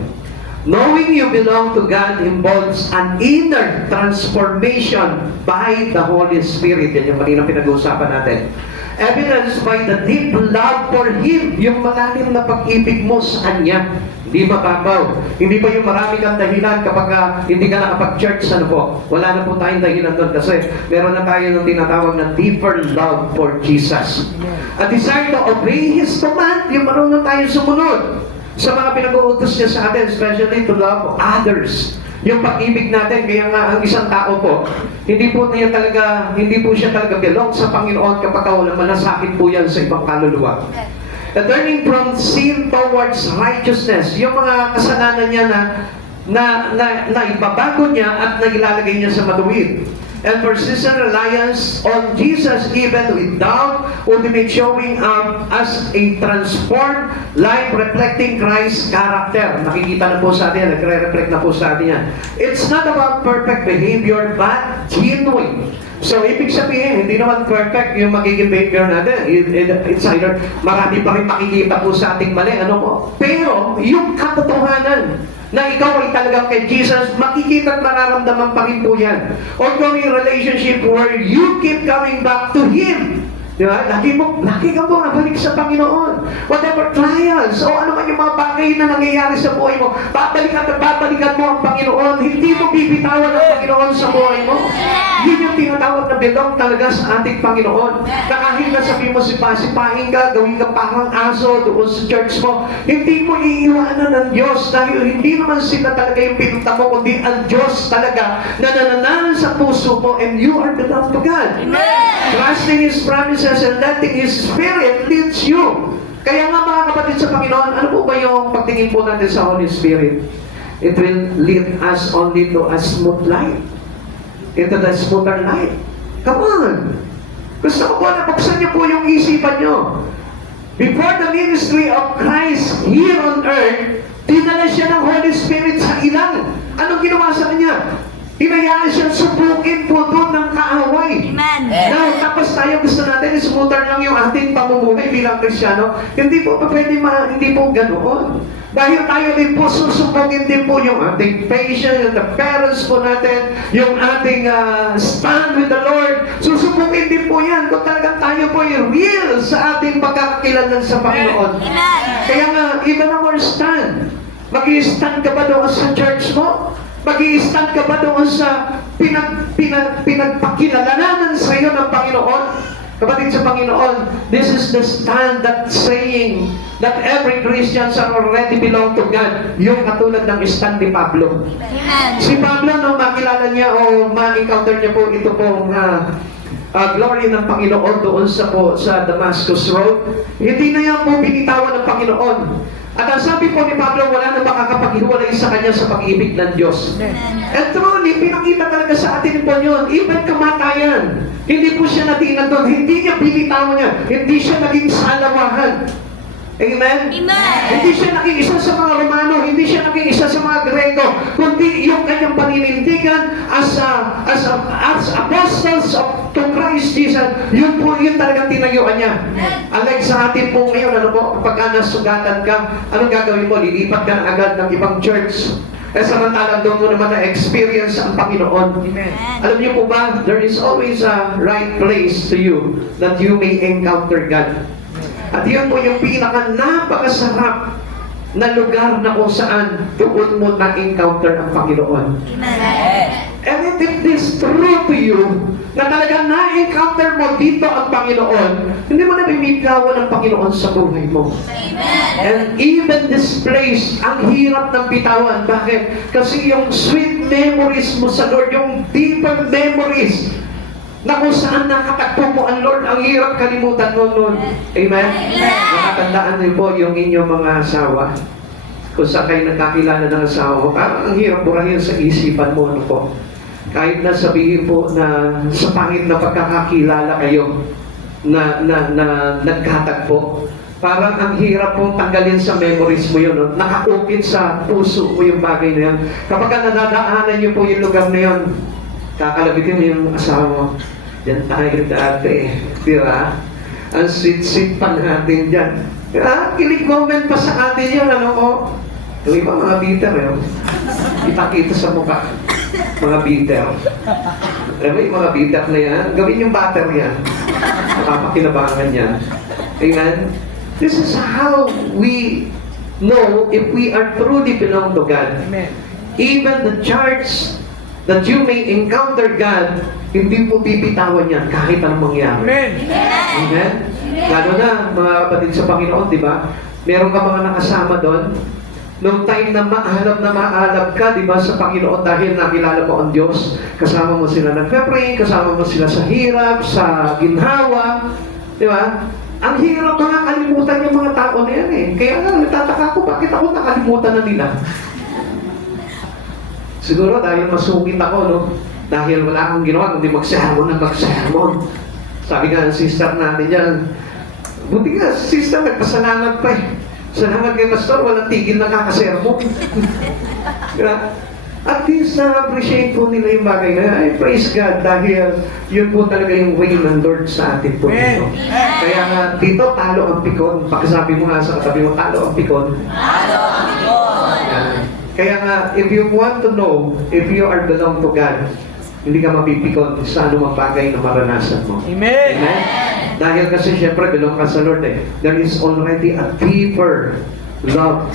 Knowing you belong to God involves an inner transformation by the Holy Spirit. Yan yung kanina pinag-uusapan natin. Evidenced by the deep love for Him. Yung malalim na pag-ibig mo sa Kanya. Hindi mababaw. Hindi pa yung marami kang dahilan kapag hindi ka nakapag-church. Ano po? Wala na po tayong dahilan doon kasi meron na tayo ng tinatawag na deeper love for Jesus. A desire to obey His command. Yung marunong tayo sumunod sa mga pinag-uutos niya sa atin, especially to love others. Yung pag-ibig natin, kaya nga ang isang tao po, hindi po siya talaga belong sa Panginoon kapag wala malasakit po yan sa ibang kaluluwa. Turning from sin towards righteousness, yung mga kasalanan niya na ibabago niya at nailalagay niya sa matuwid. And persistent reliance on Jesus even without ultimate showing up as a transformed life reflecting Christ's character. Nakikita na po sa atin, nagre-reflect na po sa atin yan. It's not about perfect behavior but genuine. So, ibig sabihin, hindi naman perfect yung magiging behavior natin. It's either marami pa rin makikita po sa ating mali, ano po. Pero, yung katotohanan na ikaw ay talagang kay Jesus, makikita at mararamdaman pa rin po yan. Ongoing relationship where you keep coming back to Him. Di ba? Lagi ka po nabalik sa Panginoon. Whatever trials, o ano man yung mga bagay na nangyayari sa buhay mo, babalikan mo ang Panginoon. Hindi mo bibitawan ang Panginoon sa buhay mo. Yun yung tinatawag na belong talaga sa ating Panginoon. Na kahit na sabihin mo sipahin ka, gawin ka parang aso doon sa church mo, hindi mo iiwanan ng Diyos dahil hindi naman sila talaga yung pinunta mo, kundi ang Diyos talaga na nananahan sa puso mo and you are belong to God. Trusting His promises and letting His Spirit leads you. Kaya nga mga kapatid sa Panginoon, ano po ba yung pagtingin po natin sa Holy Spirit? It will lead us only to a smooth life. Into the smoother life. Come on! Gusto ko po na buksan niyo po yung isipan niyo. Before the ministry of Christ here on earth, dinala siya ng Holy Spirit sa ilang. Anong ginawa sa kanya? Hinayaan siyang subukin po doon ng kaaway. Amen. Now, tapos tayo gusto natin, smoother lang yung ating pamumuhay bilang Kristyano. Hindi po hindi po ganoon. Dahil tayo din po susubukin din po yung ating patience, yung the parents po natin, yung ating stand with the Lord. Susubukin din po yan kung talagang tayo po yung real sa ating pagkakakilanlan sa Panginoon. Amen. Kaya nga, even our stand. Mag-i-stand ka ba doon sa church mo? Mag-i-stand ka ba doon sa pinagpakilalanan sa iyo ng Panginoon? Kapatid sa Panginoon, this is the stand that saying that every Christians are already belong to God. Yung katulad ng stand ni Pablo. Amen. Si Pablo, nung makilala niya o ma-encounter niya po ito pong glory ng Panginoon doon sa Damascus Road, hindi na yan po binitawan ng Panginoon. At ang sabi po ni Pablo, wala na makakapaghiwalay sa kanya sa pag-ibig ng Diyos. And truly, pinakita talaga sa atin po yun. Even kamatayan, hindi po siya natingnan doon. Hindi niya binitawan niya. Hindi siya naging salawahan. Amen? Amen. Hindi siya naging isa sa mga Romano, hindi siya naging isa sa mga Grego, kundi yung kanyang paninindigan as apostles to Christ Jesus, yun po yun talagang tinayuan niya. Unlike sa atin po ngayon, ano po, pagka nasugatan ka, anong gagawin mo? Lilipat ka na agad ng ibang church. Samantalang doon mo naman na-experience ang Panginoon. Amen. Alam niyo po ba, there is always a right place to you that you may encounter God. At yun po yung napakasarap na lugar na kung saan doon mo na-encounter ang Panginoon. Amen. And if it is true to you, na talagang na-encounter mo dito ang Panginoon, hindi mo na bimigawan ang Panginoon sa buhay mo. Amen. And even this place, ang hirap ng bitawan. Bakit? Kasi yung sweet memories mo sa Lord, yung deeper memories, na kung saan nakatagpo mo ang Lord, ang hirap kalimutan mo noon. Amen? Nakatandaan niyo po yung inyong mga asawa. Kung saan kayo nagkakilala ng asawa mo, ang hirap burahin sa isipan mo. Ano po? Kahit na sabihin po na sa pangit na pagkakakilala kayo na nagkatagpo, parang ang hirap pong tanggalin sa memories mo yun. No? Nakaukit sa puso mo yung bagay na yun. Kapag nadadaanan niyo po yung lugar na yun, kakalabitin mo yung asawa mo. Diyan tayo dati. Di ba? Ang sweet-sweet pa natin dyan. Kilig moment pa sa atin yun. Ano ko? Yung iba mga bitter. Ipakita sa mukha. Mga bitter. Alam mo yung mga bitter na yan? Gawin yung butter yan. Nakapakinabangan yan. Amen? This is how we know if we are truly belong to God. Amen. Even the church that you may encounter God, hindi po bibitawan yan kahit anong mangyari. Amen. Amen? Lalo na, mga kapatid sa Panginoon, di ba? Meron ka mga nakasama doon. Noong time na maalab ka, di ba, sa Panginoon dahil nakilala mo ang Diyos, kasama mo sila nagpe-pray, kasama mo sila sa hirap, sa ginhawa, di ba? Ang hirap makakalimutan yung mga tao na yan eh. Kaya nga, nagtataka ko, bakit ako nakalimutan na nila? Siguro dahil masungit ako, no? Dahil wala akong ginawa, kundi magsermon na magsermon. Sabi nga ng sister natin dyan, buti nga, sister, nagpasalamat pa eh. Salamat kay Pastor, walang tigil na kakasermon. Diba? At least na-appreciate po nila yung bagay na, I praise God dahil yun po talaga yung way ng Lord sa atin po dito. Kaya nga, dito, talo ang pikon. Pakisabi mo nga sa katabi mo, talo ang pikon. Talo ang pikon. Yan. Kaya nga, if you want to know if you are belong to God, hindi ka mapipikon sa anumang bagay na maranasan mo. Amen. Amen? Dahil kasi syempre, belong ka sa Lord eh. There is already a deeper love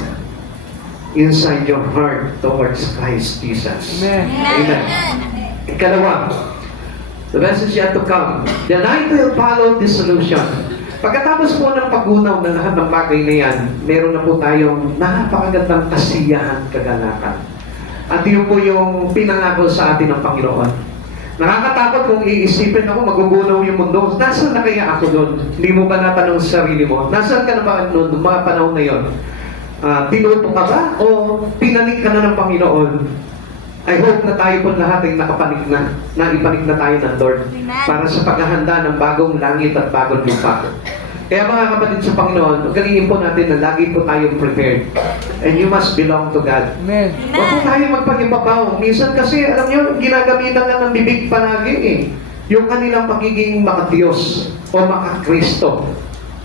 inside your heart towards Christ Jesus. Amen. Amen. Ikalawa, the message yet to come. The night will follow dissolution. Pagkatapos po ng paggunaw ng lahat ng bagay na yan, meron na po tayong napakagandang kasiyahan, kagalakan. At yun po yung pinangako sa atin ng Panginoon. Nakakatakot kung iisipin ako, magugunaw yung mundo. Nasaan na kaya ako doon? Hindi mo ba natanong sa sarili mo? Nasaan ka na ba noon, mga panahon na yun? Tinuto ka ba? O pinanik ka na ng Panginoon? I hope na tayo po lahat ay nakapanik na. Naipanik na tayo ng Lord. Para sa paghahanda ng bagong langit at bagong lupa. Kaya mga kapatid sa Panginoon, galingin po natin na lagi po tayong prepared. And you must belong to God. Amen. Huwag po tayo magpag-ibabaw. Minsan kasi, alam nyo, ginagamitan lang ng bibig palagi eh. Yung kanilang pagiging maka-Diyos o maka-Kristo.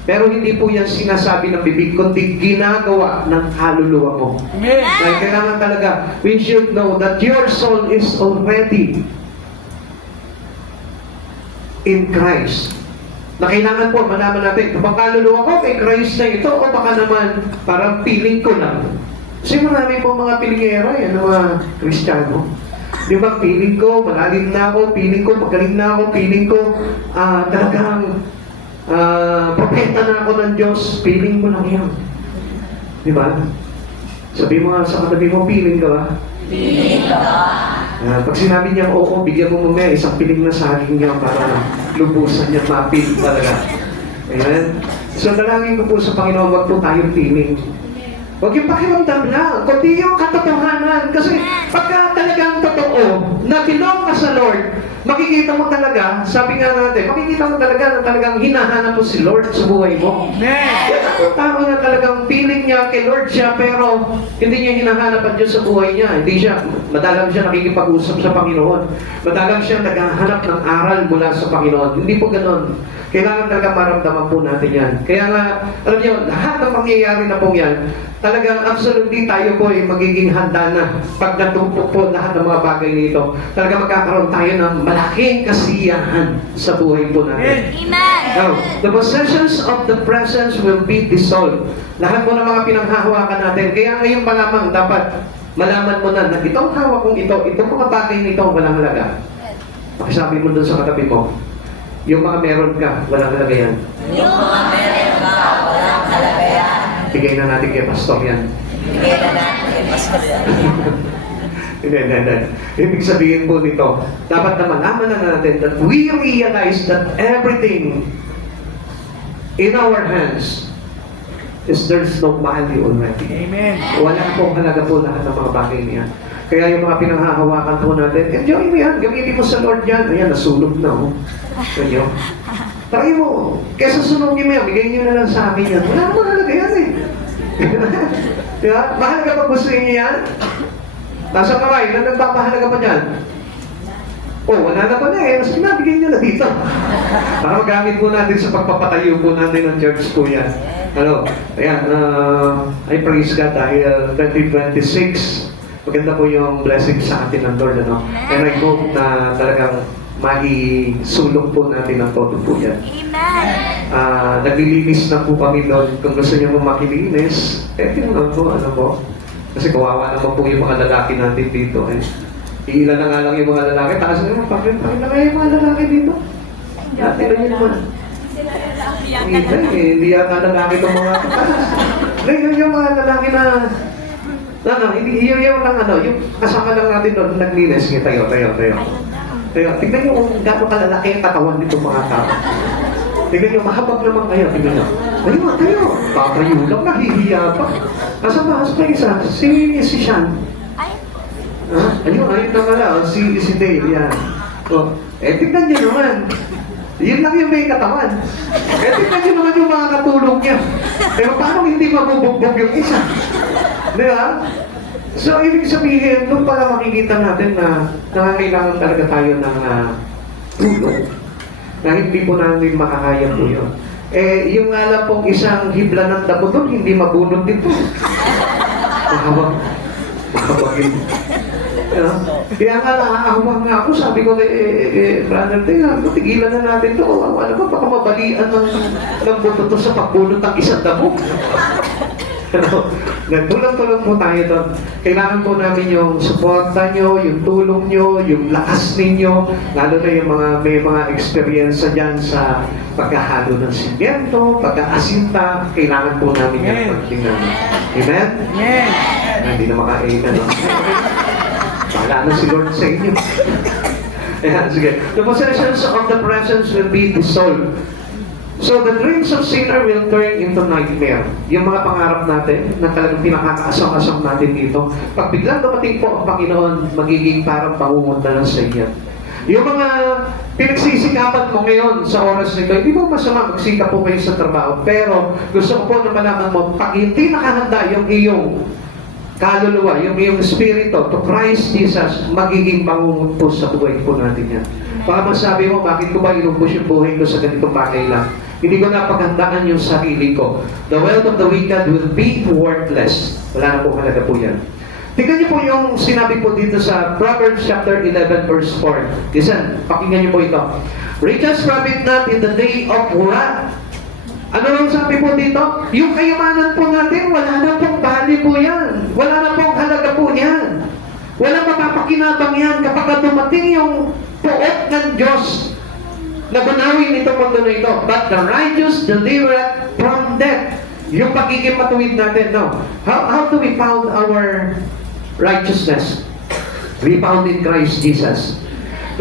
Pero hindi po yan sinasabi ng bibig, kundi ginagawa ng kaluluwa mo. Amen. Kaya kailangan talaga, we should know that your soul is already in Christ. Na kailangan po, malaman natin, kapag kaluluwa ko kay Christ na ito, o baka naman, parang feeling ko lang. Kasi marami po mga pilingera, yan ang mga Kristiyano. Di ba, feeling ko, malalim na ako, feeling ko, magaling na ako, feeling ko, talagang, propeta na ako ng Diyos, feeling mo lang yan. Di ba? Sabi mo nga sa katabi mo, feeling ka ba? Feeling ka. Pag sinabi niya, oo, bigyan mo mamaya isang piling na saging niya para lubusan niya, mapil talaga. Amen? So, dalangin ko po sa Panginoon, wag po tayong feeling. Huwag yung pakiramdam lang, kundi yung katotohanan. Kasi pagka talagang totoo, na belong ka sa Lord, makikita mo talaga, sabi nga natin, makikita mo talaga na talagang hinahanap mo si Lord sa buhay mo. Amen. Yan ang tao na talagang feeling niya kay Lord siya, pero hindi niya hinahanap ang Diyos sa buhay niya. Hindi siya, madalang siya nakikipag-usap sa Panginoon. Madalang siya naghahanap ng aral mula sa Panginoon. Hindi po ganon. Kailangan talaga maramdaman po natin yan. Kaya nga, alam niyo, lahat ng pangyayari na po yan, talagang absolutely tayo po ay magiging handa na pag natupok po lahat ng mga bagay nito. Talaga magkakaroon tayo ng malaking kasiyahan sa buhay po natin. Amen. Now, the possessions of the presence will be dissolved. Lahat po ng mga pinanghahawakan natin. Kaya ngayon pa lamang dapat malaman mo na itong hawak kong itong mga bagay nito walang halaga. Pakisabi mo dun sa katabi mo, yung mga meron ka, walang halaga yan. Yung mga meron ka, walang halaga yan. Bigay na natin kay Pastor yan. Bigay na natin kay Pastor yan. Hindi. Ibig sabihin po nito, dapat na malaman na natin that we realize that everything in our hands is there's no value already. Amen. Wala pong halaga po lahat ng mga bagay niya. Kaya yung mga pinanghahawakan po natin, enjoy mo yan, gamitin mo sa Lord yan. Ayan, nasulog na, oh. Ganyo. Try mo. Kesa sunugin mo yan, bigay niyo na lang sa akin yan. Wala naman halaga yan eh. Diba? Mahalaga pa gusto niyo yan? Nasa kamay, na nagpapahalaga pa dyan? Oh, wala na pa na eh. Mas pinabigay niyo na dito. Para magamit po natin sa pagpapatayo po natin ng church po yan. Ano? Ayan, I praise God dahil 2026, maganda po yung blessing sa atin ng Lord, ano? And I hope na talagang maisulong po natin ang todo po yan. Amen. Naglilinis na po kami doon. Kung gusto niyo mo makilinis, tingnan po, ano po. Kasi kawawa naman po yung mga lalaki natin dito. Iilan na nga lang yung mga lalaki. Takas na naman, bakit na nga yung mga lalaki dito? Dati na yun naman. Hindi yata lalaki itong mga takas. Ngayon yung mga lalaki na hindi, yung kasama lang natin doon, naglinis. Sige, tayo. Tignan nyo kung gaano kalalaki ang katawan nitong mga tao. Tignan nyo, mahabag naman kayo. Tignan nyo. Tayo. Tatayo lang, nahihiya pa. Nasa bahas pa isa, si Sean. Ayun na pala, si Dale, yan. Tignan nyo naman. Yun lang yung may katawan. Tignan nyo naman yung mga katulong niya. Pero paano hindi mabubugbog yung isa? Di ba? So, ibig sabihin, doon pala makikita natin na nangangailangan talaga tayo ng tulong. Na hindi po namin makakaya po yun. Yung nga lang pong isang hibla ng damo doon, hindi mabunod dito. Makabagin. Kaya nga nakakahawag nga ako, sabi ko kay brother Taylor, tigilan na natin to. Ano ba, baka mabalian ng buto to sa pagbunot ng isang damo. Nagtulong-tulong po tayo doon. Kailangan po namin yung suporta nyo, yung tulong nyo, yung lakas ninyo, lalo na yung may mga experience dyan sa pagkahalo ng simyento, pagkaasinta, kailangan po namin yan pagtingnan. Amen? Amen. Hindi na maka-amen. Bahala na si Lord sa inyo. Ayan, sige. The possessions of the presence will be dissolved. So the dreams of sinner will turn into nightmare. Yung mga pangarap natin, na talagang pinakakaasam-asam natin dito, pag biglang dumating po ang Panginoon, magiging parang pangungunta na sa iyo. Yung mga pinagsisikapan mo ngayon sa oras nito, hindi mo masama magsikap po kayo sa trabaho. Pero gusto ko po na malaman mo, pag hindi nakahanda yung iyong kaluluwa, yung iyong spirito to Christ Jesus, magiging pangungut po sa buhay po natin yan. Baka masabi mo, bakit ko ba inubos yung buhay ko sa ganitong bagay lang? Hindi ko napaghandaan yung sarili ko. The wealth of the wicked will be worthless. Wala na po halaga po yan. Tingnan niyo po yung sinabi po dito sa Proverbs chapter 11 verse 4. Listen, pakinggan niyo po ito. Riches profit not in the day of wrath. Ano lang sabi po dito? Yung kayamanan po natin, wala na pong value po yan. Wala na pong halaga po yan. Walang mapapakinabang yan kapag dumating yung puot ng Diyos na banawin nito mundo na ito. But the righteous delivered from death. Yung pagiging matuwid natin, no? How do we found our righteousness? We found in Christ Jesus.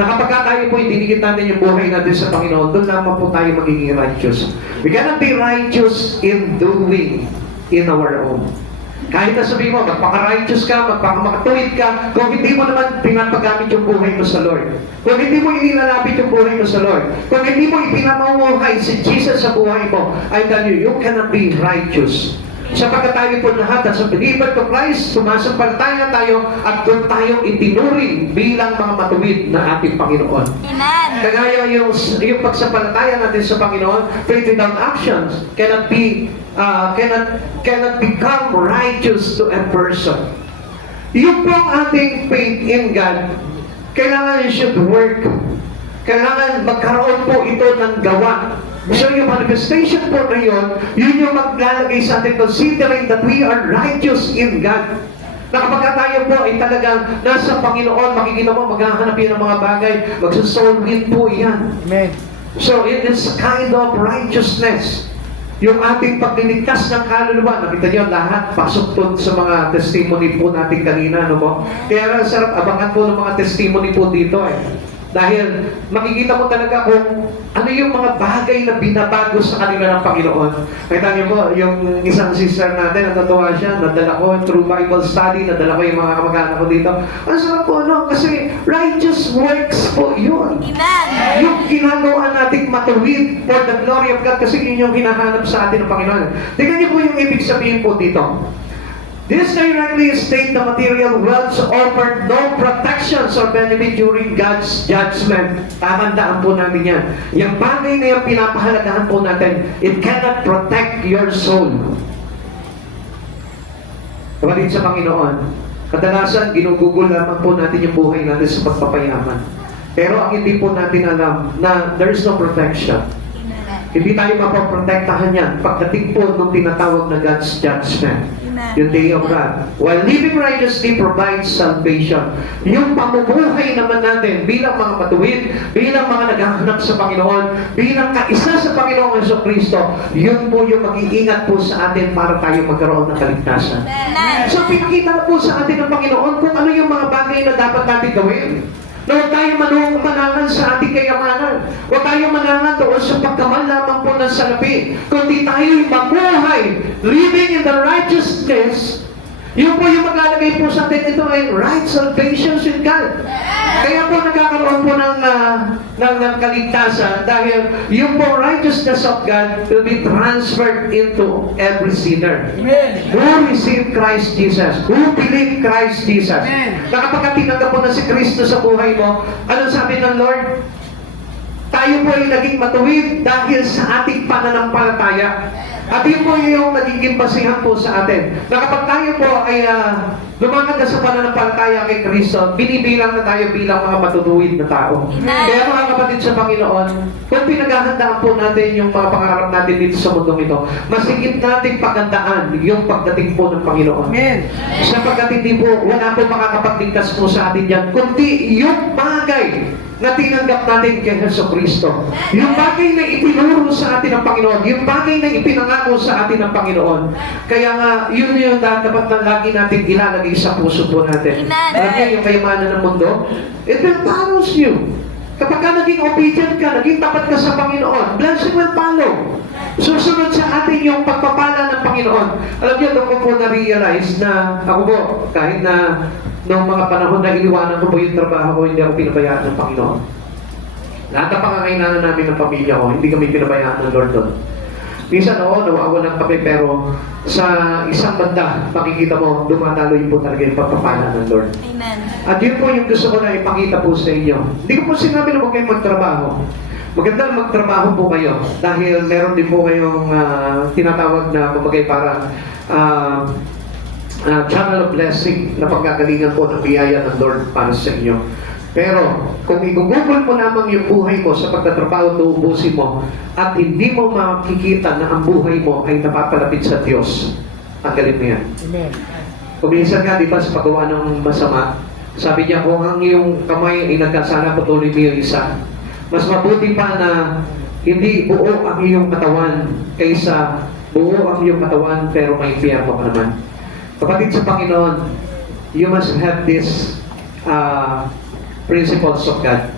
Na kapag tayo po dinikit natin yung buhay natin sa Panginoon, doon lamang po tayo magiging righteous. We cannot be righteous in doing in our own. Kahit na sabihin mo, magpaka-righteous ka, magpaka-makatuwid ka, kung hindi mo naman pinapagamit yung buhay mo sa Lord. Kung hindi mo inilalapit yung buhay mo sa Lord. Kung hindi mo ipinamumuhay si Jesus sa buhay mo, I tell you, you cannot be righteous. Sapagkat tayo po lahat at sa believer to Christ, sumasampalataya tayo at doon tayo itinuring bilang mga matuwid na ating Panginoon. Amen. Kagaya yung pagsampalataya natin sa Panginoon, faith without actions cannot become righteous to a person. Yung po ang ating faith in God, kailangan it should work. Kailangan magkaroon po ito ng gawa. So yung manifestation po na yun yung maglalagay sa atin considering that we are righteous in God. Na kapag tayo po ay talagang nasa Panginoon, makikita mo, maghahanap yan ng mga bagay, magsusoul win po yan. Amen. So it is kind of righteousness. Yung ating pagliligtas ng kaluluwa, nakita nyo lahat, pasok po sa mga testimony po natin kanina, no mo? Kaya sarap abangan po ng mga testimony po dito eh. Dahil makikita mo talaga kung ano yung mga bagay na binabago sa kanila ng Panginoon. Kita niyo po, yung isang sister natin, natutuwa siya, nadala ko through Bible study, nadala ko yung mga kamag-anak ko dito. Ang sarap po, no? Kasi righteous works po yun. Amen. Yung ginagawa nating matuwid for the glory of God, kasi yun yung hinahanap sa atin ng Panginoon. Tingnan niyo po yung ibig sabihin po dito. This directly state the material wealth offered no protections or benefit during God's judgment. Tatandaan po namin yan. Yung bagay na yung pinapahalagahan po natin, it cannot protect your soul. Kapatid sa Panginoon, kadalasan ginugugol lamang po natin yung buhay natin sa pagpapayaman. Pero ang hindi po natin alam na there is no protection. Hindi tayo mapoprotektahan yan pagdating po nung tinatawag na God's judgment. Yung day of wrath. While living righteously provides salvation. Yung pamumuhay naman natin bilang mga matuwid, bilang mga naghahanap sa Panginoon, bilang kaisa sa Panginoong Jesucristo, yun po yung mag-iingat po sa atin para tayo magkaroon ng kaligtasan. So pinakita na po sa atin ng Panginoon kung ano yung mga bagay na dapat natin gawin. Na huwag tayo manangan sa ating kayamanan. Huwag tayo manangan doon sa pagkamal lamang po ng salapi. Kundi tayo'y mabuhay, living in the righteousness. Yun po yung maglalagay po sa atin. Ito ay right salvation with God. Kaya po nagkakaroon po ng kaligtasan dahil yung po righteousness of God will be transferred into every sinner. Who receive Christ Jesus, who believe Christ Jesus. Na kapag tinanggap mo na si Kristo sa buhay mo, anong sabi ng Lord? Tayo po ay naging matuwid dahil sa ating pananampalataya. At yun po yung nagiging basihan po sa atin. Na kapag tayo po ay lumakad na sa pananampalataya kay Kristo, binibilang na tayo bilang mga matutuwid na tao. Kaya mga kapatid sa Panginoon, kung pinaghahandaan po natin yung mga pangarap natin dito sa mundong ito, masigit natin pagandaan yung pagdating po ng Panginoon. Sapagkat hindi po, wala po makakapagligtas po sa atin yan, kundi yung bagay na tinanggap natin kay Jesucristo. Yung bagay na itinuro sa atin ng Panginoon, yung bagay na ipinangako sa atin ng Panginoon. Kaya nga, yun yung dapat na lagi natin ilalagay sa puso po natin. Alam niyo yung kayamanan ng mundo? It will follow you. Kapag ka naging obedient ka, naging tapat ka sa Panginoon, blessing will follow. Susunod sa atin yung pagpapala ng Panginoon. Alam niyo, doon ko po na-realize na ako po, kahit na noong mga panahon na iniwanan ko po yung trabaho ko, hindi ako pinabayaan ng Panginoon. Lahat ng pangangailangan namin ng pamilya ko, hindi kami pinabayaan ng Lord doon. Minsan, oo, nawawalan kami, pero sa isang banda, makikita mo, dumataloy po talaga yung pagpapala ng Lord. Amen. At yun po yung gusto ko na ipakita po sa inyo. Hindi ko po sinabi na huwag kayong magtrabaho. Maganda magtrabaho po kayo dahil meron din po kayong tinatawag na kumagay parang channel of blessing na pagkagalingan po ng biyaya ng Lord para sa inyo. Pero kung igugugol mo lamang yung buhay mo sa pagtatrabaho at uubusin mo at hindi mo makikita na ang buhay mo ay napapalapit sa Diyos, tanggalin mo yan. Amen. Kung minsan nga, di ba, sa paggawa ng masama, sabi niya, kung ang iyong kamay ay nagkasala, patuloy mo yung isa. Mas mabuti pa na hindi buo ang iyong katawan kaysa buo ang iyong katawan pero may impyerno ka naman. Kapatid sa Panginoon, you must have this principles of God.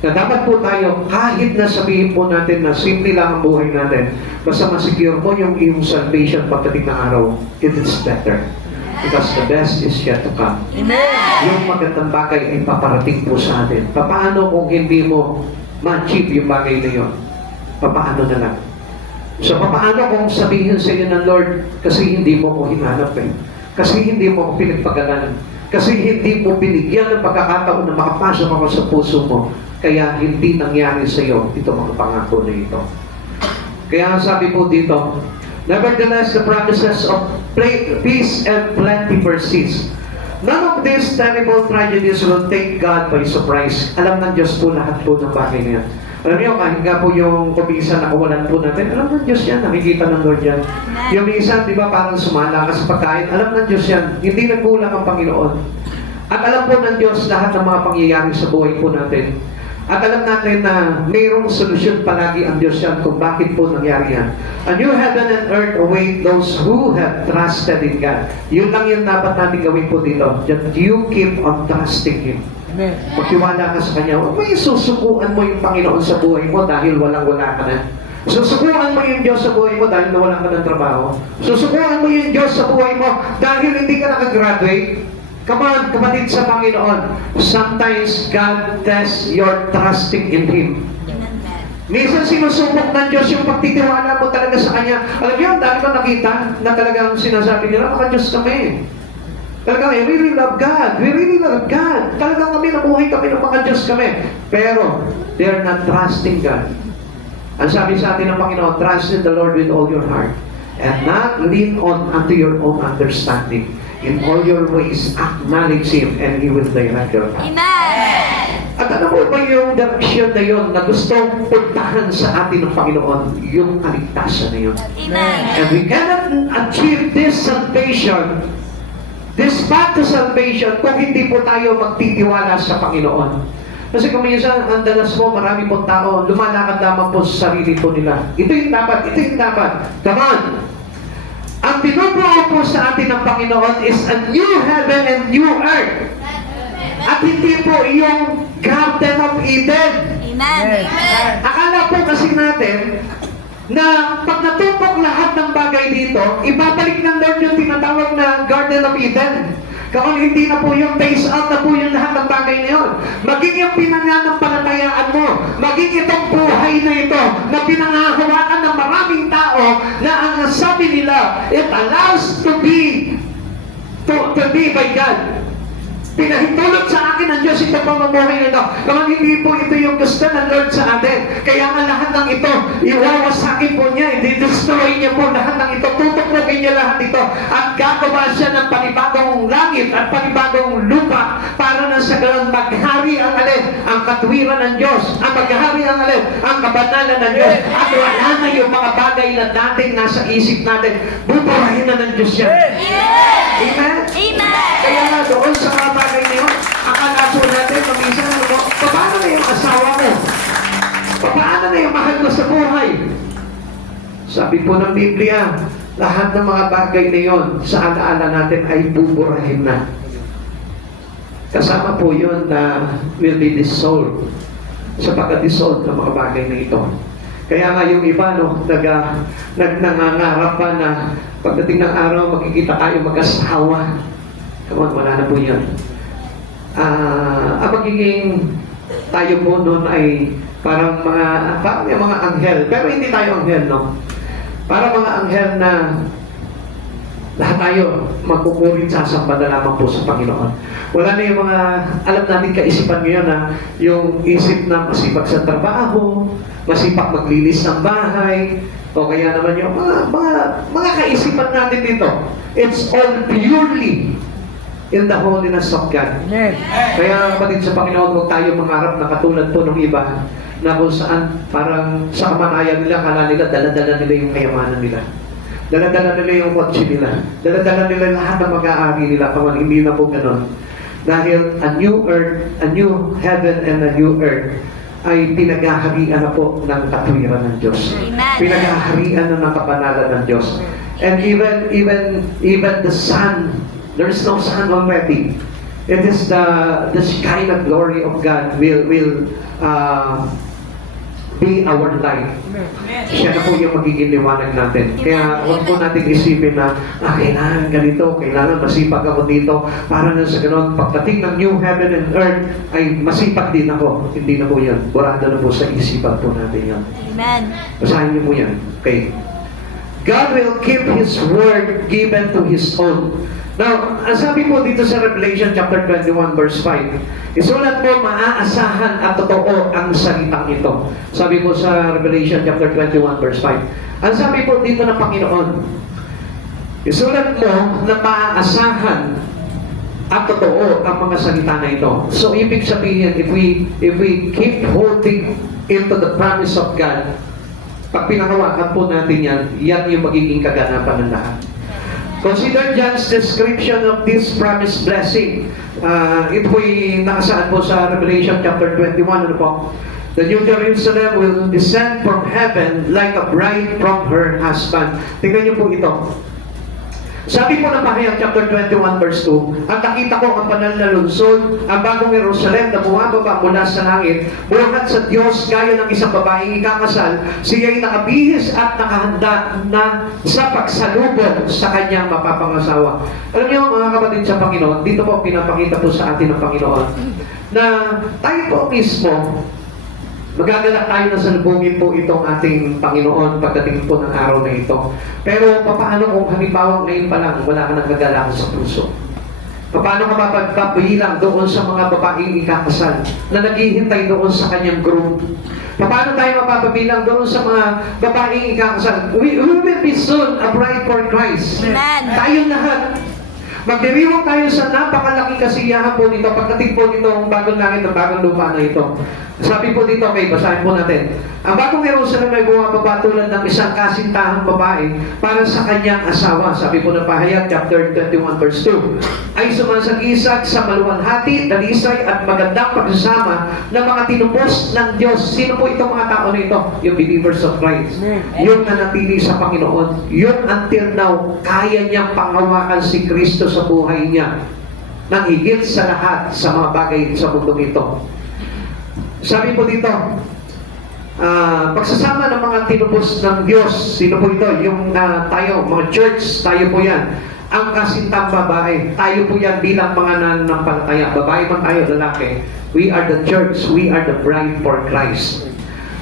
Na dapat po tayo, kahit na sabihin po natin na simple lang ang buhay natin, basta masecure mo yung iyong salvation pagdating ng araw, it is better. Because the best is yet to come. Yung magandang bagay ay paparating po sa atin. Paano kung hindi mo ma-achieve yung bagay na yun? Paano na lang? So, paano kung sabihin sa iyo ng Lord, kasi hindi mo ko hinanap eh. Kasi hindi mo ko pinagpagalan. Kasi hindi mo binigyan ng pagkakataon na makapasok ako sa puso mo. Kaya hindi nangyari sa iyo itong mga pangako na ito. Kaya sabi po dito, nevertheless, the promises of peace and plenty persist. None of these terrible tragedies will take God by surprise. Alam ng Diyos po lahat po ng bagay na yan. Alam niyo, kahit nga po yung kumisa na kawalan po natin, alam ng Diyos yan, nakikita ng Lord yan. Yung minsan, di ba, parang sumala ka sa pagkain, alam ng Diyos yan, hindi nagkulang ang Panginoon. At alam po ng Diyos lahat ng mga pangyayari sa buhay po natin. At alam natin na mayroong solusyon palagi ang Diyos yan kung bakit po nangyari yan. A new heaven and earth await those who have trusted in God. Yun lang yung dapat natin gawin po dito. That you keep on trusting Him. Amen. Magtiwala ka sa Kanya. Huwag mo yung susukuan mo yung Panginoon sa buhay mo dahil walang-wala ka na. Susukuan mo yung Diyos sa buhay mo dahil nawalan ka ng trabaho. Susukuan mo yung Diyos sa buhay mo dahil hindi ka nakagraduate. Come on, kapatid sa Panginoon. Sometimes God tests your trusting in Him. Minsan sinusubok ng Diyos yung pagtitiwala mo talaga sa Kanya. Alam niyo, dahil ko nakita na talagang sinasabi nila, maka-Diyos kami. Talagang, we really love God. We really love God. Talagang kami, nabuhay kami ng mga Diyos kami. Pero, they're not trusting God. Ang sabi sa atin ng Panginoon, trust in the Lord with all your heart and not lean on unto your own understanding. In all your ways, acknowledge Him and He will direct your path. Amen. At ano po ba yung direction na yun na gustong puntahan sa atin ng Panginoon? Yung kaligtasan na yun. Amen. And we cannot achieve this salvation, this path to salvation, kung hindi po tayo magtitiwala sa Panginoon. Kasi kung minsan, ang dalas mo, marami pong tao, lumalakad lamang po sa sarili po nila. Ito yung dapat, ito yung dapat. Come on! Ang tinubuo po sa atin ng Panginoon is a new heaven and new earth. At hindi po yung Garden of Eden. Amen. Akala po kasi natin na pag natupok lahat ng bagay dito, ibabalik ng Lord yung tinatawag na Garden of Eden. Kung hindi na po yung face out na po yung lahat ng bagay na yun. Maging yung pinananampalatayaan mo, maging itong buhay na ito na pinangahawakan ng maraming tao na ang sabi nila, it allows to be by God. Pinahintulot sa akin ng Diyos ito pamumuhay nito. Kung hindi po ito yung gusto ng Lord sa atin. Kaya nga lahat ng ito, iwawasakin po niya, i-destroy niya po lahat ng ito, tutuklogin niya lahat ito, at gagawa siya ng panibagong langit at panibagong lupa para na sa ganun maghari ang alin, ang katwiran ng Diyos, ang maghari ang alin, ang kabanalan ng Diyos, at wala na yung mga bagay na dating nasa isip natin, buburahin na ng Diyos yan. Amen? Amen. Kaya nga doon sa mga bagay na yun, akala po natin, paminsan, paano na yung asawa mo? Paano na yung mahal mo sa buhay? Sabi po ng Biblia, lahat ng mga bagay na yun sa alaala natin ay buburahin na. Kasama po yun na will be dissolved sa pagka-dissolve ng mga bagay na ito. Kaya nga yung iba, nangangarap pa na pagdating ng araw, makikita tayo mag-asawa. Come on, wala na po yan. Ang magiging tayo po noon ay parang yung mga anghel. Pero hindi tayo anghel, no? Parang mga anghel na lahat tayo magkukurit sasamba na lamang po sa Panginoon. Wala na yung mga, alam natin kaisipan ngayon na yung isip na masipag sa trabaho, masipag maglinis ng bahay, o kaya naman yung mga kaisipan natin dito. It's all purely in the holiness of God. Kaya kapatid sa Panginoon, huwag tayo mangarap na katulad po ng iba na kung saan parang sa kamanayan nila, kala nila, dala-dala nila yung kayamanan nila. Dala-dala nila yung kotse nila. Dala-dala nila lahat ng mag-aari nila. Kung hindi na po ganun. Dahil a new earth, a new heaven and a new earth ay pinaghaharian na po ng katwiran ng Diyos. Amen. Pinaghaharian na ng kabanalan ng Diyos. And even the sun, there is no sun already. It is the Shekinah glory of God will be our light. Siya na po yung magiging liwanag natin. Kaya huwag po natin isipin na, kailangan ganito, kailangan masipag ako dito, para na sa ganun, pagdating ng new heaven and earth, ay masipag din ako. Hindi na po yan. Burado na po sa isipan po natin yan. Amen. Basahin niyo po yan. Okay. God will keep His word given to His own. Now, ang sabi po dito sa Revelation chapter 21 verse 5, isulat po, maaasahan at totoo ang salitang ito. Sabi po sa Revelation chapter 21 verse 5. Ang sabi po dito ng Panginoon, isulat mo na maaasahan at totoo ang mga salita na ito. So, ibig sabihin, if we keep holding into the promise of God, pag pinangawakan po natin yan, yan yung magiging kaganapan ng lahat. Consider John's description of this promised blessing. Ito po'y nakasaan po sa Revelation chapter 21. Ano po? The New Jerusalem will descend from heaven like a bride from her husband. Tingnan niyo po ito. Sabi po ng Pahayag chapter 21 verse 2, at nakita ko ang banal na lungsod, ang bagong Jerusalem na bumababa mula sa langit, buhat sa Diyos gaya ng isang babaeng ikakasal, siya'y nakabihis at nakahanda na sa pagsalubong sa kanyang mapapangasawa. Alam niyo mga kapatid sa Panginoon, dito po pinapakita po sa atin ng Panginoon na tayo po mismo magagalak tayo na salubungin po itong ating Panginoon pagdating po ng araw na ito. Pero paano kung halimbawa ngayon pa lang wala ka nang gagalak sa puso? Paano ka mapagpabilang doon sa mga babaeng ikakasal na naghihintay doon sa kanyang groom? Paano tayo mapapabilang doon sa mga babaeng ikakasal? We will be soon a bride for Christ. Amen. Tayo lahat. Magdiriwang tayo sa napakalaking kasiyahan po nito, pagdating po nito ang bagong langit at bagong lupa na ito. Sabi po dito, okay, basahin po natin. Ang bagong Jerusalem ay bumababa tulad ng isang kasintahang babae para sa kanyang asawa. Sabi po ng Pahayag, chapter 21, verse 2. Ay sumasagisag sa maluwalhati, dalisay at magandang pagsasama ng mga tinupos ng Diyos. Sino po itong mga tao na ito? Yung believers of Christ. Yung nanatili sa Panginoon. Yung until now, kaya niyang panghawakan si Kristo sa buhay niya. Nang higit sa lahat sa mga bagay sa mundong ito. Sabi po dito, pagsasama ng mga tinupos ng Diyos, sino po ito? Yung tayo, mga church, tayo po yan. Ang kasintang babae, tayo po yan bilang mga nananampalataya. Babae man tayo, lalaki. We are the church, we are the bride for Christ.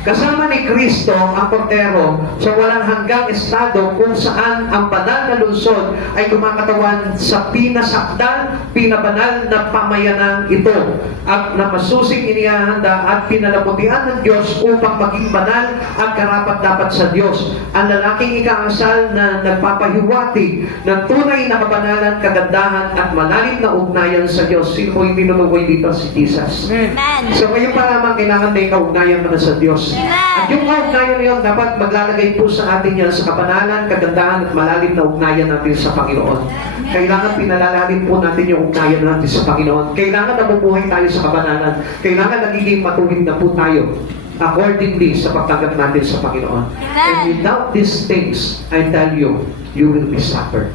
Kasama ni Kristo ang Kordero sa walang hanggang estado kung saan ang banal na lungsod ay kumakatawan sa pinasakdal, pinabanal na pamayanan ito at na masusing inihahanda at pinalabutian ng Diyos upang maging banal at karapat-dapat sa Diyos. Ang lalaking ikaasal na nagpapahiwati ng tunay na kabanalan, kagandahan at malalim na ugnayan sa Diyos. Sino po yung tinutukoy dito? Si Jesus. Amen. So ngayon pa lamang kailangan may kaugnayan ka na sa Diyos. At yung kaugnayan na yun, dapat maglalagay po sa atin yan sa kapanalan, kagandahan at malalim na ugnayan natin sa Panginoon. Kailangan pinalalalim po natin yung ugnayan natin sa Panginoon. Kailangan nabubuhay tayo sa kapanalan. Kailangan nagiging matuwid na po tayo accordingly sa pagtanggap natin sa Panginoon. And without these things, I tell you, you will be suffered.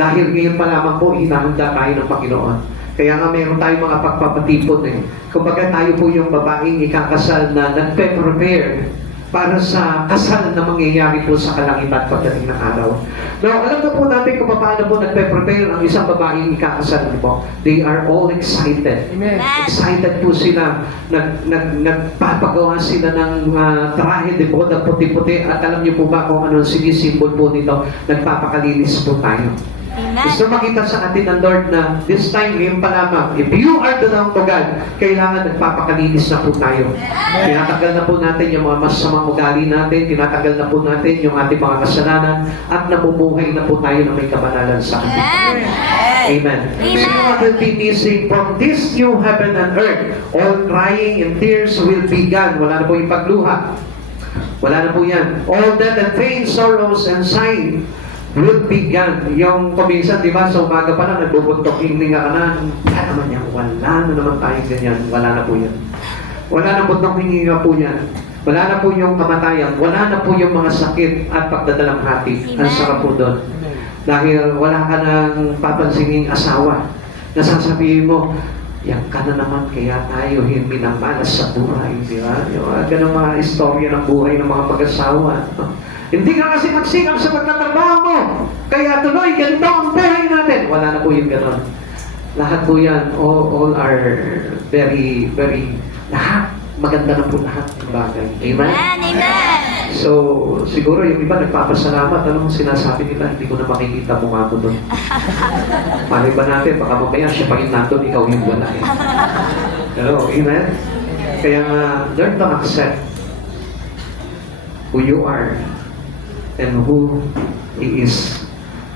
Dahil ngayon pa lamang po, hinahanda tayo ng Panginoon. Kaya nga mayroon tayong mga pagpapatipon eh. Kumbaga tayo po yung babaeng ikakasal na nagpe-prepare para sa kasal na mangyayari po sa kalangitan pagdating ng araw. Now, alam na po natin kung paano po nagpe-prepare ang isang babaeng ikakasal po. They are all excited. Amen. Excited po sila. Nagpapagawa sila ng trahe de boda puti-puti. At alam niyo po ba kung ano sinisimbol po nito? Nagpapakalinis po tayo. Amen. Gusto makita sa atin ng Lord na this time, ngayon pa lamang, if you are the Lamb of God, kailangan nagpapakalinis na po tayo. Tinatanggal na po natin yung mga masamang ugali natin, tinatanggal na po natin yung ating mga kasalanan, at namumuhay na po tayo na may kabanalan sa atin. Amen. Amen. So what will be missing from this new heaven and earth? All crying and tears will be gone. Wala na po yung pagluha. Wala na po yan. All that and pain, sorrows, and sighing will be gone. Yung kuminsan, di ba, sa umaga pa lang, nagbubuntok, hininga ka na, wala naman yan, wala na naman tayo ganyan, wala na po yan. Wala na buntok, hininga po yan. Wala na po yung kamatayan, wala na po yung mga sakit at pagdadalang hati. Ang sarap po doon. Dahil wala ka nang papansinging asawa. Nasasabihin mo, yan ka na naman, kaya tayo minamalas sa buhay, di ba? Yung ganang mga istorya ng buhay ng mga mag-asawa. Hindi ka kasi magsikap sa pagtatrabaho mo. Kaya tuloy, ganito ang buhay natin. Wala na po yung gano'n. Lahat po yan, all are very, very, lahat. Maganda na po lahat ng bagay. Amen? Amen. So, siguro yung iba nagpapasalamat. Anong sinasabi nila? Hindi ko na makikita mukha ko doon. Malay ba natin? Baka mamaya siya pa yung nandun, ikaw yung wala eh. Pero, amen? Kaya learn to accept who you are and who He is.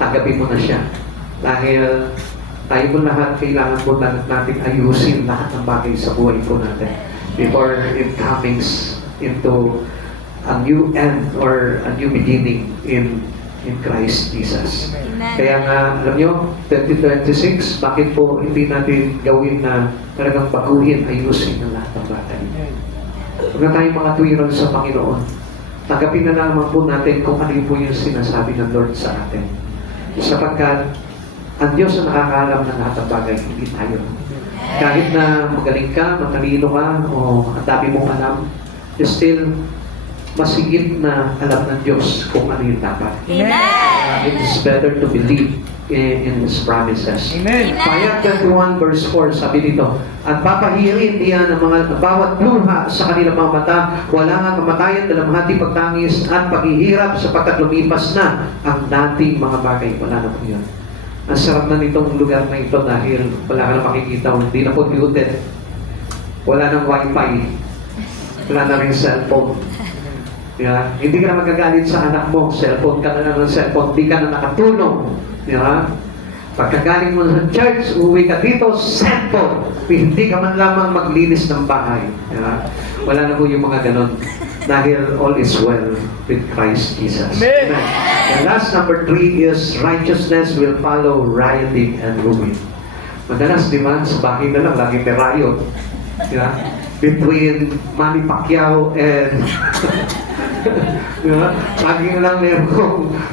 Tanggapin mo na siya. Dahil tayo po lahat, kailangan po natin ayusin lahat ng bagay sa buhay po natin before it comes into a new end or a new beginning in Christ Jesus. Amen. Kaya nga, alam nyo, 2026, bakit po hindi natin gawin na talagang baguhin, ayusin ang lahat ng bagay? Huwag na tayong mga tuwiran sa Panginoon. Tanggapin na naman po natin kung ano po yung sinasabi ng Lord sa atin. Sapagkat ang Diyos ang nakakaalam ng lahat ng bagay, hindi tayo. Kahit na magaling ka, matalino ka, o ang dami mong alam, still, mas higit na alam ng Diyos kung ano yung dapat. Amen. It is better to believe in His promises. Amen. Payag 21 verse 4, sabi dito, at papahirin niya ng mga bawat luha sa kanilang mga mata, wala nga kamatayan, dalamhati, pagtangis, at paghihirap sapagkat lumipas na ang dating mga bagay. Wala na po yun. Ang sarap na nitong lugar na ito dahil wala ka na makikita, hindi na po muted. Wala nang wifi. Wala na rin cellphone. Yeah. Hindi ka na magagalit sa anak mo. Cellphone ka na ng cellphone. Hindi ka na nakatulong. Yeah. Pagkagaling mo sa church, uwi ka dito, sample. Hindi ka man lamang maglinis ng bahay. Diba? Wala na po yung mga ganon. Dahil all is well with Christ Jesus. Amen. And last, number 3 is righteousness will follow rioting and ruin. Madalas, di ba, sa bahay na lang, lagi may riot. Diba? Between Manny Pacquiao and diba? Lagi na lang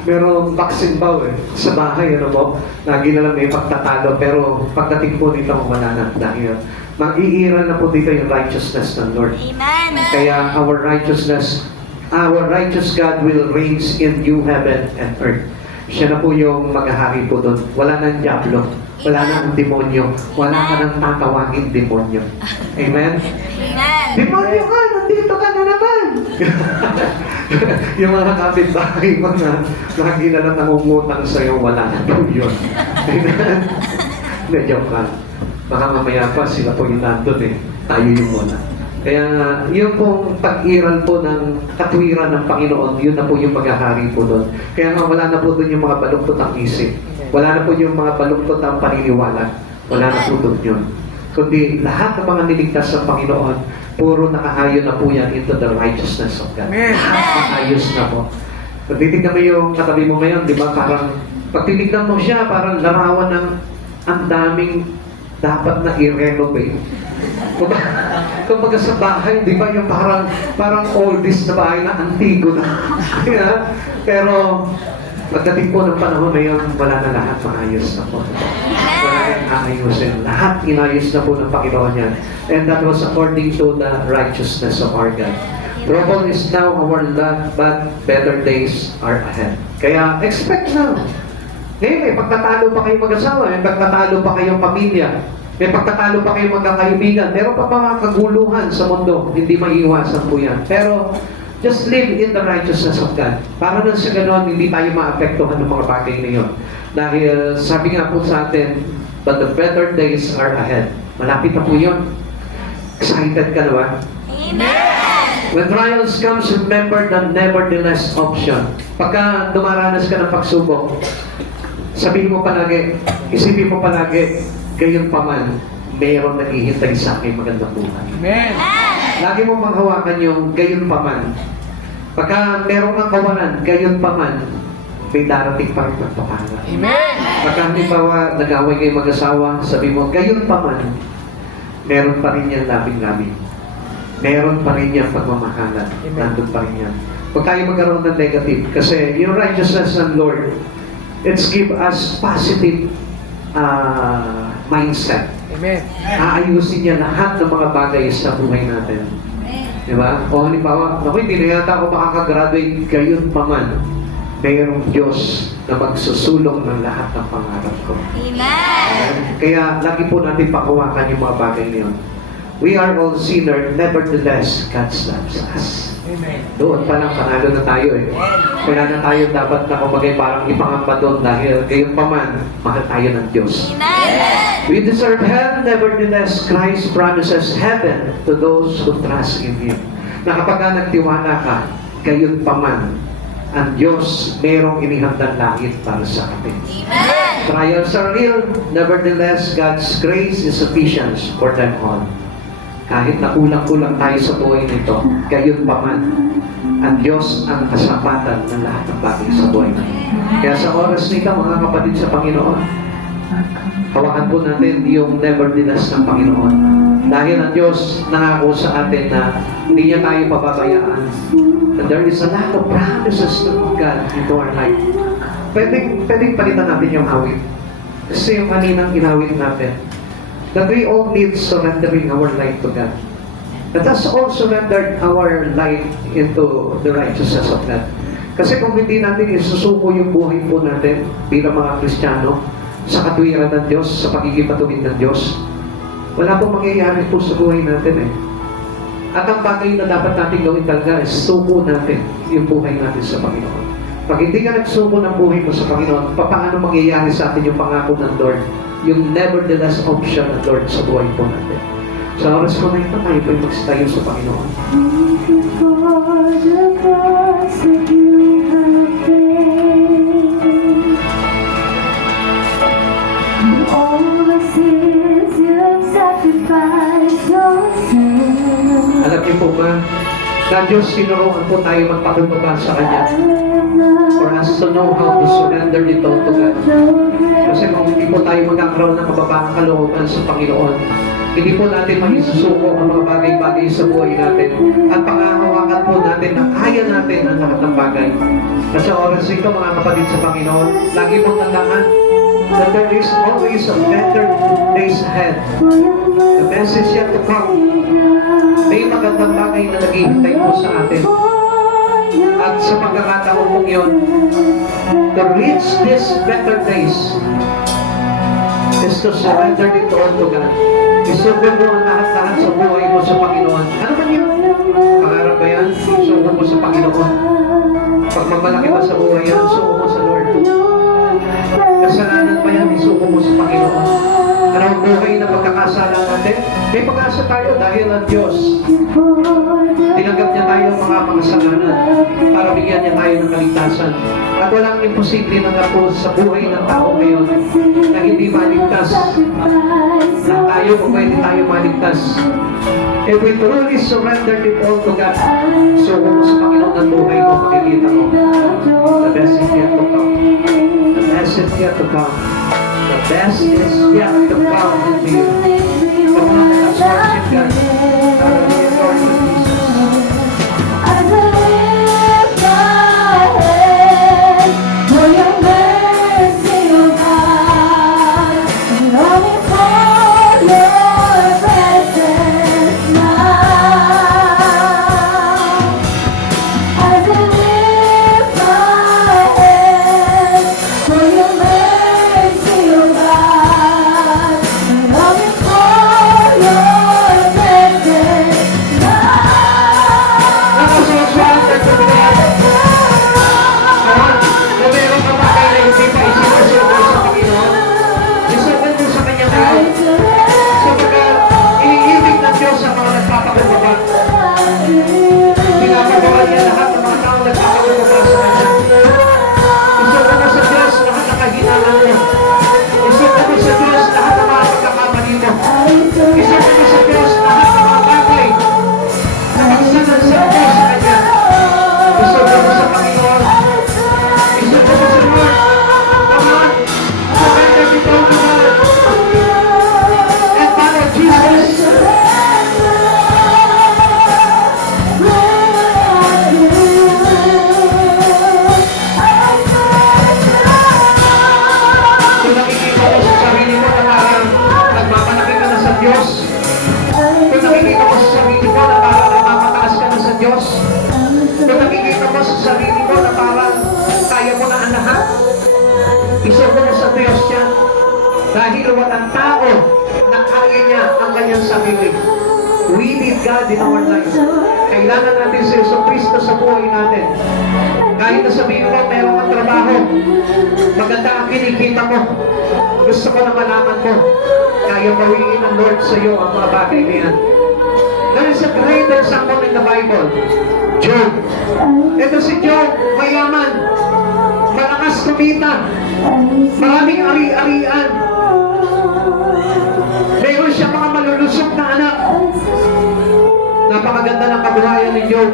merong boxing bout sa bahay, ano po? Lagi na lang may pagtatalo, pero pagdating po dito, wala na dahil mag-iiral na po dito yung righteousness ng Lord. Amen. Kaya our righteous God will reign in new heaven and earth. Siya na po yung maghahari po doon. Wala nang diablo, wala nang demonyo, wala ka nang tatawagin demonyo. Amen? Amen. Demonyo ka, nandito ka na naman! Yung mga kapitbahay mo na lagi na lang nangungutang sa'yo, wala na po yun. Amen? Hindi, joke lang. Baka mamaya pa sila po yung nandun eh. Tayo yung wala. Kaya yung pong pag-iral po ng katwiran ng Panginoon, yun na po yung maghahari po doon. Kaya nga wala na po doon yung mga baluktot ng isip. Wala na po yung mga baluktot ng paniniwala. Wala na po doon yun. Kundi lahat ng mga niligtas ng Panginoon, puro nakaayon na po yan into the righteousness of God. Nakayos na po. Pag titignan mo yung katabi mo ngayon, di ba, parang, pag titignan mo siya, parang larawan ng ang daming dapat na i-renovate. Kumbaga sa bahay, di ba, yung parang oldies na bahay na antigo na. Yeah? Pero, pagdating po ng panahon na yun, wala na lahat, maayos na po. Wala yan aayusin. Lahat inayos na po ng Panginoon yan. And that was according to the righteousness of our God. Trouble is now our lot, but better days are ahead. Kaya, expect now. Ngayon, may pagtatalo pa kayong mag-asawa, may pagtatalo pa kayong pamilya, may pagtatalo pa kayong magkakaibigan, meron pa mga kaguluhan sa mundo, hindi maiiwasan po yan. Pero, just live in the righteousness of God. Para na sa ganoon, hindi tayo maapektuhan ng mga bagay na yun. Dahil sabi nga po sa atin, but the better days are ahead. Malapit na po yun. Excited ka na ba? Amen. When trials comes, remember the nevertheless option. Pagka dumaranas ka ng pagsubok, sabihin mo palagi, isipin mo palagi, gayon pa man, mayroong naghihintay sa akin magandang buhay. Amen. Lagi mo manghawakan yung gayon pa man. Pagka merong kang kawalan, gayon pa man, may darating pa rin magpapala. Amen. Pagka halimbawa, nag-away kayo mag-asawa, sabi mo, gayon pa man, meron pa rin yan labing-labing. Meron pa rin yan pagmamahalan. Nandun pa rin yan. Huwag tayo magkaroon ng negative. Kasi yung righteousness ng Lord, it's give us positive mindset. Amen. Aayusin niya lahat ng mga bagay sa buhay natin. Di ba? O halimbawa, naku, hindi na yata ako makakagraduate, gayon pa man, mayroong Diyos na magsusulong ng lahat ng pangarap ko. Amen. Kaya lagi po natin pakawakan yung mga bagay niyon. We are all sinners, nevertheless, God loves us. Amen. Doon pa lang, panalo na tayo eh. Kaya na tayo dapat na kumagay parang ipangamba doon dahil gayon pa man, mahal tayo ng Diyos. Amen. We deserve hell, nevertheless, Christ promises heaven to those who trust in Him. Na kapag nagtiwala ka, gayon pa man, ang Diyos mayroong inihandang langit para sa atin. Amen. Trials are real, nevertheless, God's grace is sufficient for them all. Kahit na kulang-kulang tayo sa buhay nito, gayon pa man, ang Diyos ang kasapatan ng lahat ng bagay sa buhay natin. Kaya sa oras nito, mga kapatid sa Panginoon, hawakan po natin yung nevertheless ng Panginoon. Dahil ang Diyos nangako sa atin na hindi niya tayo pababayaan. And there is a lot of promises of God into our life. Pwedeng palitan natin yung awit. Kasi yung kaninang inawit natin, that we all need surrendering our life to God. Let us all surrender our life into the righteousness of God. Kasi kung hindi natin isusuko yung buhay po natin bilang mga Kristiyano sa katwiran ng Diyos, sa pagiging matuwid ng Diyos, wala pong mangyayari po sa buhay natin eh. At ang bagay na dapat natin gawin talaga is suko natin yung buhay natin sa Panginoon. Pag hindi ka nagsuko ng buhay mo sa Panginoon, paano mangyayari sa atin yung pangako ng Lord? Yung nevertheless option ng Lord sa buhay po natin. Sa oras po na ito, tayo po'y magstayo sa Panginoon. Thank you for the cross that you have paid. Na Diyos, sinuruan po tayo magpakumbaba sa Kanya for us to know how to surrender it all to God. Kasi kung hindi po tayo magkakaroon ng kababaang kalooban sa Panginoon, hindi po natin maisusuko ang mga bagay-bagay sa buhay natin at pangahawakan po natin na kaya natin ang lahat ng bagay. At sa oras ito, mga kapatid sa Panginoon, lagi mong tandaan that there is always a better days ahead. The best is yet to come. May magandang bagay na naghihintay po sa atin. At sa pagkakataon mong yun, to reach these better days is to surrender it all to God. Isugo mo ang lahat-lahat sa buhay mo sa Panginoon. Ano man yun? Pangarap ba yan? Isugo mo sa Paginoon. Pag mamalaki ba sa buhay yan, isugo mo sa Lord. Kasalanan pa yan, isugo mo sa Panginoon. Ano ang buhay na pagkakasala natin? May pag-asa tayo dahil ang Diyos. Tinanggap niya tayo ang mga makasalanan para bigyan niya tayo ng kaligtasan. At walang imposible na po sa buhay ng tao ngayon na hindi maligtas. Na tayo kung pwede tayo maligtas. If we truly surrender it all to God, suko mo sa Panginoon ang buhay mo, makikita mo. The best is yet to come. The best is yet to come. The best is yet to come into you. Come on, let's worship God. Hallelujah, Lord Jesus. As I lift my head for your mercy, O God, longing for your presence now. As I lift my head for your mercy, O God, longing for your presence now. Nakasurrender to God. Kung meron ka bagay na hindi pa isinusuko sa Panginoon, isuko mo sa Kanya ngayon. Sapagkat iniibig ng Diyos ang mga nagpapakumbaba. Pinapagawa niya lahat ng mga taong nagpapakumbaba sa Kanya. Isuko mo sa Diyos lahat ng kahinaan mo. Isuko mo sa Diyos lahat ng mga pagkakamali mo. Isuko mo sa Diyos lahat ng mga bagay na magsanansan mo sa Kanya. Isuko mo sa Panginoon. Isuko mo sa Lord. Come on. Surrender it all to God. And follow Jesus. Kung nakikita mo sa sarili mo na parang nagmamalaki ka na sa Diyos, kung nakikita mo sa sarili mo na parang nagmamataas ka na sa Diyos, kung nakikita mo sa sarili mo na parang kaya mo na ang lahat, isuko mo sa Diyos yan. Dahil walang tao na kaya niya ang kanyang sarili. We need God in our life. Kailangan natin si Jesucristo sa buhay natin. Kahit na sabihin mo, meron kang trabaho, maganda ang kinikita mo, gusto ko na malaman mo, kaya bawiin ng Lord sa iyo ang mga bagay na yan. There is a great example in the Bible. Job. Ito si Job, mayaman, malakas kumita, maraming ari-arian. Mayroon siya mga malulusog na anak. Napakaganda ng kabuhayan ni Job.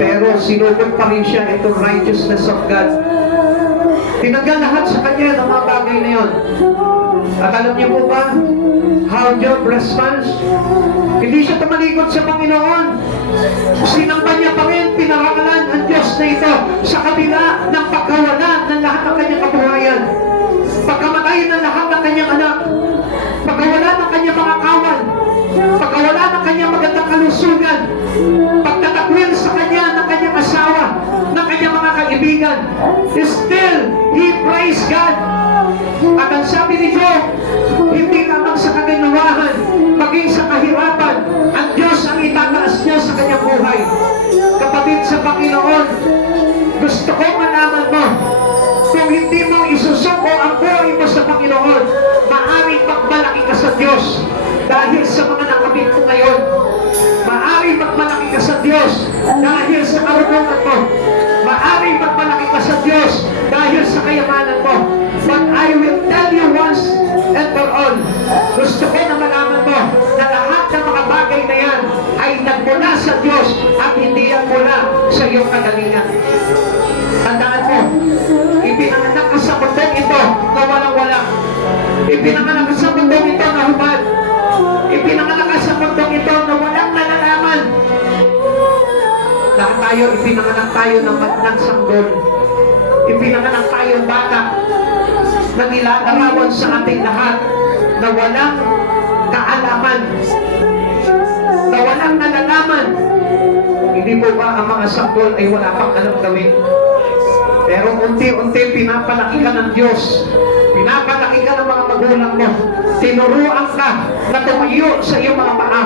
Pero sinugod pa rin siya itong righteousness of God. Tinanggal lahat sa kanya ng mga bagay na yon. At alam niyo po ba how Job responds? Hindi siya tumalikod sa Panginoon. Sinamba niya pa rin, pinarangalan ang Diyos na ito sa kabila ng pagkawala ng lahat ng kanyang kabuhayan. Pagkamatay ng lahat ng kanyang anak, pagkawala ng kanyang mga kawan, pagkawala ng kanyang magandang kalusugan, pagtatakwil sa kanya ng kanyang asawa, ng kanyang mga kaibigan, still, he praised God. At ang sabi ni Job, hindi lamang sa kaganawahan, maging sa kahirapan, ang Diyos ang itataas niya sa kanyang buhay. Kapatid sa Panginoon, gusto ko malaman mo, kung hindi mo isusuko ang buhay mo sa Panginoon, maaaring magmalaki ka sa Diyos dahil sa mga nakamit mo ngayon. Maaaring magmalaki ka sa Diyos dahil sa karunungan mo. Maaaring magmalaki ka sa Diyos dahil sa kayamanan mo. But I will tell you once and for all, gusto ko na malaman mo na lahat ng mga bagay na yan ay nagmula sa Diyos. iyong kagalingan. Tandaan mo, ipinanganak ka sa mundong ito na walang-wala. Ipinanganak ka sa mundong ito na hubad. Ipinanganak ka sa mundong ito na walang nalalaman. Lahat tayo, ipinanganak tayo ng matnang sanggol. Ipinanganak tayo bata na nilalarawan sa ating lahat na walang kaalaman, na walang nalalaman. Hindi po ba ang mga sanggol ay wala pang alam gawin? Pero unti-unti pinapalaki ka ng Diyos. Pinapalaki ka ng mga magulang mo. Tinuruan ka na tumayo sa iyong mga paa.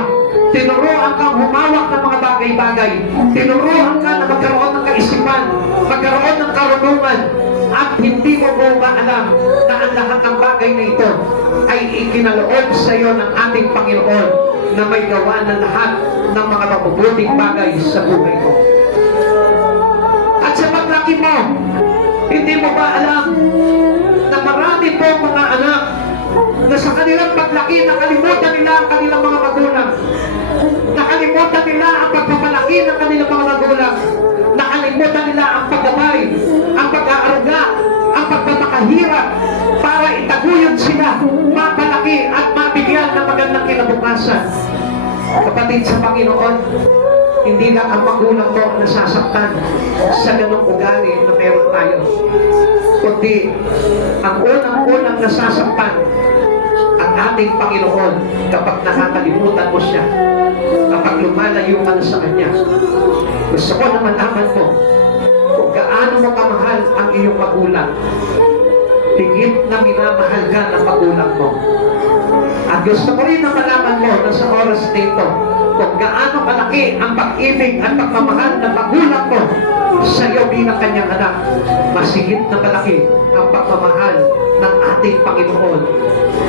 Tinuruan kang humawak ng mga bagay-bagay. Tinuruan ka na magkaroon ng kaisipan, magkaroon ng karunungan. At hindi mo ba alam na ang lahat ng bagay na ito ay ikinaloob sa iyo ng ating Panginoon na may gawa ng lahat ng mga mabubuting bagay sa buhay mo. At sa paglaki mo, hindi mo ba alam na marami po mga anak na sa kanilang paglaki nakalimutan nila ang kanilang mga magulang. Nakalimutan nila ang pagpapalaki ng kanilang mga magulang. Nakalimutan nila ang paggabay, ang pag-aaruga, ang pagpapakahirap para itaguyod sila, mapalaki at mabigyan ng magandang kinabukasan. Kapatid sa Panginoon, hindi lang ang magulang mo ang nasasaktan sa ganong ugali na meron tayo, kundi ang unang-unang nasasaktan ang ating Panginoon kapag nakakalimutan mo siya, kapag lumalayo ka na sa Kanya. Gusto ko na malaman mo kung gaano mo kamahal ang iyong magulang. Higit na minamahal ka ng magulang mo. At gusto ko rin na malaman mo na sa oras dito kung gaano kalaki ang pag-ibig at pagmamahal ng magulang mo sa iyo bilang kanyang anak. Masigit na malaki ang pagmamahal ng ating Panginoon.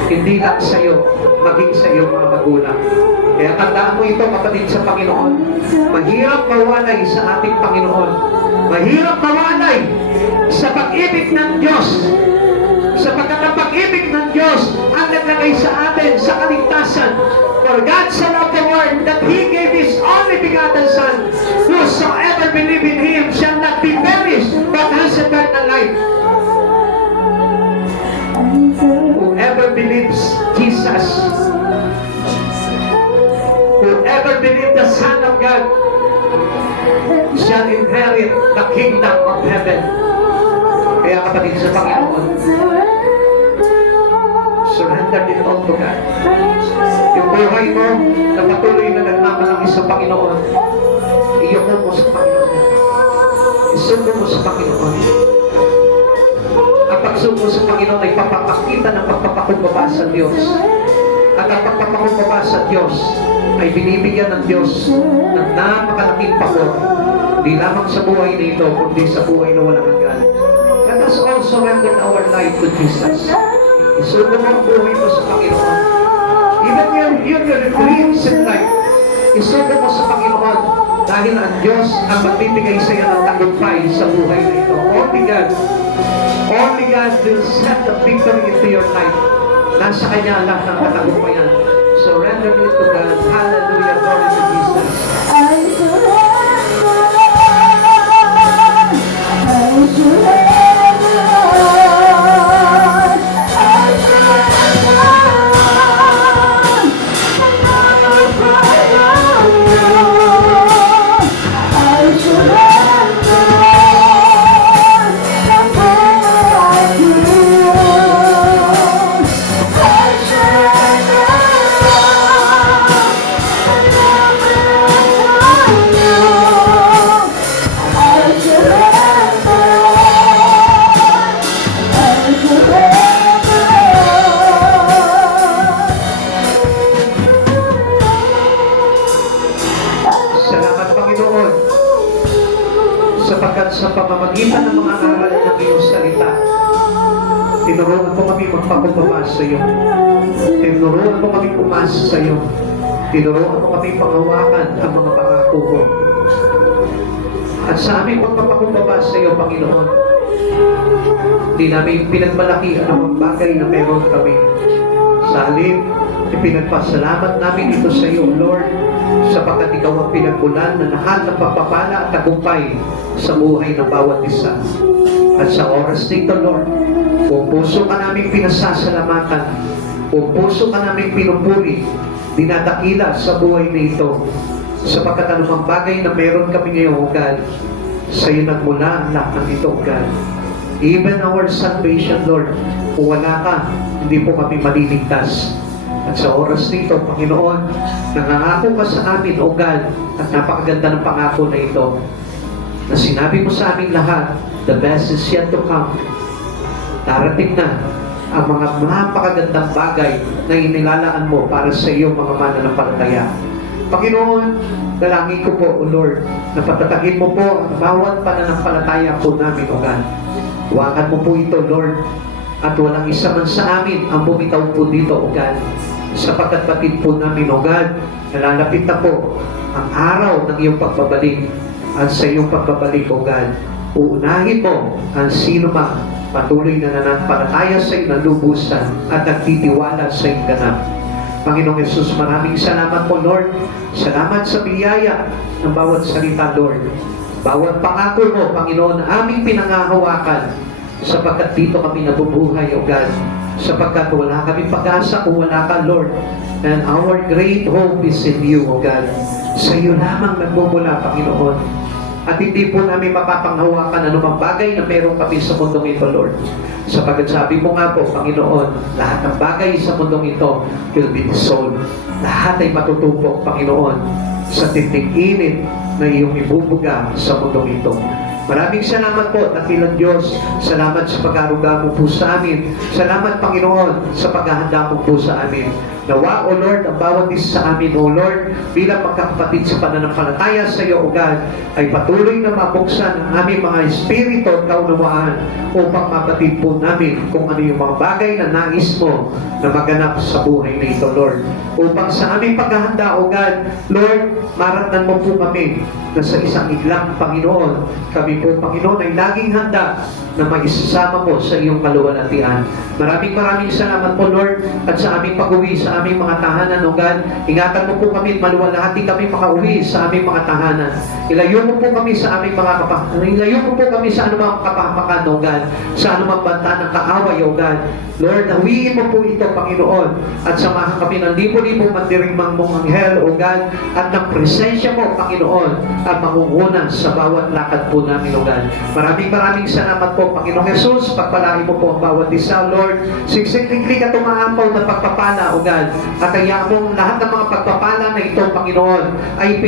Hindi lang sa iyo, maging sa iyo mga magulang. Kaya tandaan mo ito, kapatid sa Panginoon. Mahirap mawalay sa ating Panginoon. Mahirap mawalay sa pag-ibig ng Diyos. Sapagkat ang pag-ibig ng Diyos ang naglagay sa atin sa kaligtasan. For God so loved the world that He gave His only begotten Son. Whosoever believe in Him shall not be perished, but has eternal life. Whoever believes Jesus, whoever believes the Son of God, shall inherit the kingdom of heaven. Kaya kapatid sa Panginoon, surrender it all to God. Yung buhay mo na patuloy na nagmamalaki sa Panginoon, iyoko mo sa Panginoon. Isundo mo sa Panginoon. Ang pagsundo sa Panginoon ay papapakita ng pagpapakumbaba sa Diyos. At ang pagpapakumbaba sa Diyos ay binibigyan ng Diyos ng napakalaking pabor. Hindi lamang sa buhay na ito, kundi sa buhay na walang hanggan. Let us all surrender our life to Jesus. Isundo mo ang buhay mo sa Panginoon. Even your dreams in life, isundo mo sa Panginoon dahil ang Diyos ang magbibigay sa iyo ng tagumpay sa buhay na ito. Only God will set the victory into your life. Nasa Kanya lang ng katagumpayan. Surrender it to God. Hallelujah. Glory to Jesus. Sapagkat sa pamamagitan ng mga aral ng iyong salita, tinuruan ko kami magpakumbaba sa iyo. Tinuruan ko kami umasa sa iyo. Tinuruan ko kami panghawakan ang mga pangako ko. At sa aming pagpapakumbaba sa iyo, Panginoon, di namin pinagmalaki ang mga bagay na meron kami. Sa halip, Ipinagpasalamat namin ito sa iyo, Lord, sapagkat ikaw ang pinagmulan na lahat ng pagpapala at tagumpay sa buhay ng bawat isa. At sa oras nito, Lord, kung puso ka namin pinasasalamatan, kung puso ka namin pinupuri, dinadakila sa buhay na ito, sapagkat anumang bagay na meron kami ngayon, O God, sa iyo nagmula ang lahat ng ito, O God. Even our salvation, Lord, kung wala ka, hindi po kami maliligtas. At sa oras nito, Panginoon, nangangako ka sa amin, O God, at napakaganda ng pangako na ito, na sinabi mo sa amin lahat, the best is yet to come. Darating na ang mga napakagandang bagay na inilalaan mo para sa iyo mga mananampalataya. Panginoon, dalangin ko po, O Lord, na patatagin mo po ang bawat pananampalataya po namin, O God. Huwakan mo po ito, Lord, at walang isa man sa amin ang bumitaw po dito, O God. Sapagkat batid po namin, O God, nalalapit na po ang araw ng iyong pagbabalik. At sa iyong pagbabalik, O God, uunahin mo ang sino man patuloy na nananampalataya sa iyo ng lubusan at nagtitiwala sa iyong ganap. Panginoong Yesus, maraming salamat po, Lord. Salamat sa biyaya ng bawat salita, Lord. Bawat pangako mo, Panginoon, na aming pinangahawakan, sapagkat dito kami nabubuhay, O God. Sapagkat wala kami pag-asa kung wala ka, Lord. And our great hope is in you, O God. Sa iyo lamang nagmumula, Panginoon. At hindi po namin mapapanghawakan anumang bagay na meron kami sa mundong ito, Lord. Sapagkat sabi mo nga po, Panginoon, lahat ng bagay sa mundong ito will be dissolved. Lahat ay matutupok, Panginoon, sa tindig init na iyong ibubuga sa mundong ito. Maraming salamat po, dakilang Diyos. Salamat sa pag-aruga mo po sa amin. Salamat, Panginoon, sa paghahanda mo po sa amin. Nawa, O Lord, ang bawat isa sa amin, O Lord, bilang magkakapatid sa pananampalataya sa iyo, O God, ay patuloy na mabuksan ang aming mga espiritu at kaunawaan upang mabatid po namin kung ano yung mga bagay na nais mo na maganap sa buhay na ito, Lord. Upang sa aming paghahanda, O God, Lord, maratnan mo po kami na sa isang iglang, Panginoon, kami po, Panginoon, ay laging handa na maisasama mo sa iyong kaluwalhatian. Maraming salamat po, Lord, at sa aming pag-uwi sa aming mga tahanan, O God. Ingatan mo po kami, maluwalhati kami makauwi sa aming mga tahanan. Ilayo mo po kami sa aming mga ilayo mo po kami sa anumang kapahamakan, O God, sa anumang banta ng kaaway, O God. Lord, hawiin mo po ito, Panginoon, at samahan kami ng libo-libo mandirigmang mong anghel, O God, at ng presensya mo, Panginoon, at mangunguna sa bawat lakad po namin, O God. Maraming salamat po, Panginoong Yesus. Pagpalain mo po ang bawat isa, Lord. Siksikliklik at umaampaw na pagpapala, O God. At kaya mong lahat ng mga pagpapala na ito, Panginoon, ay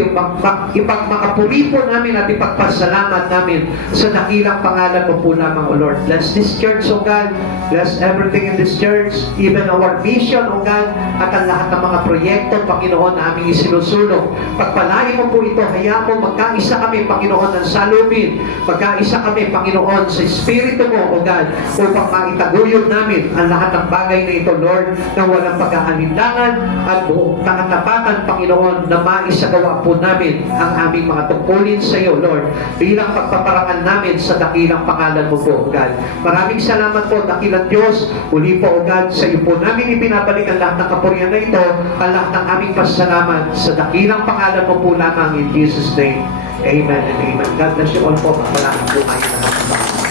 ipagmakapuri po namin at ipagpasalamat namin sa dakilang pangalan mo po lamang, O Lord. Bless this church, O God. Bless everything in this church, even our mission, O God, at ang lahat ng mga proyekto, Panginoon, na aming isinusulong. Pagpalain mo po ito, hayaan mo magkaisa kami, Panginoon, ng salubin. Magkaisa kami, Panginoon, sa Espiritu mo, O God, upang maitaguyod namin ang lahat ng bagay na ito, Lord, na walang pag-aalinlangan at buong katapatan, Panginoon, na maisagawa po namin ang aming mga tungkulin sa iyo, Lord, bilang pagpaparangal namin sa dakilang pangalan mo po, O God. Maraming salamat po, dakilang Diyos. Uli po, O God, sa iyo po namin ibinabalik ang lahat ng kapurihan na ito, ang lahat ng aming pasalamat sa dakilang pangalan mo po lamang in Jesus' name. Amen and amen. God bless you all po. Maraming po tayo naman.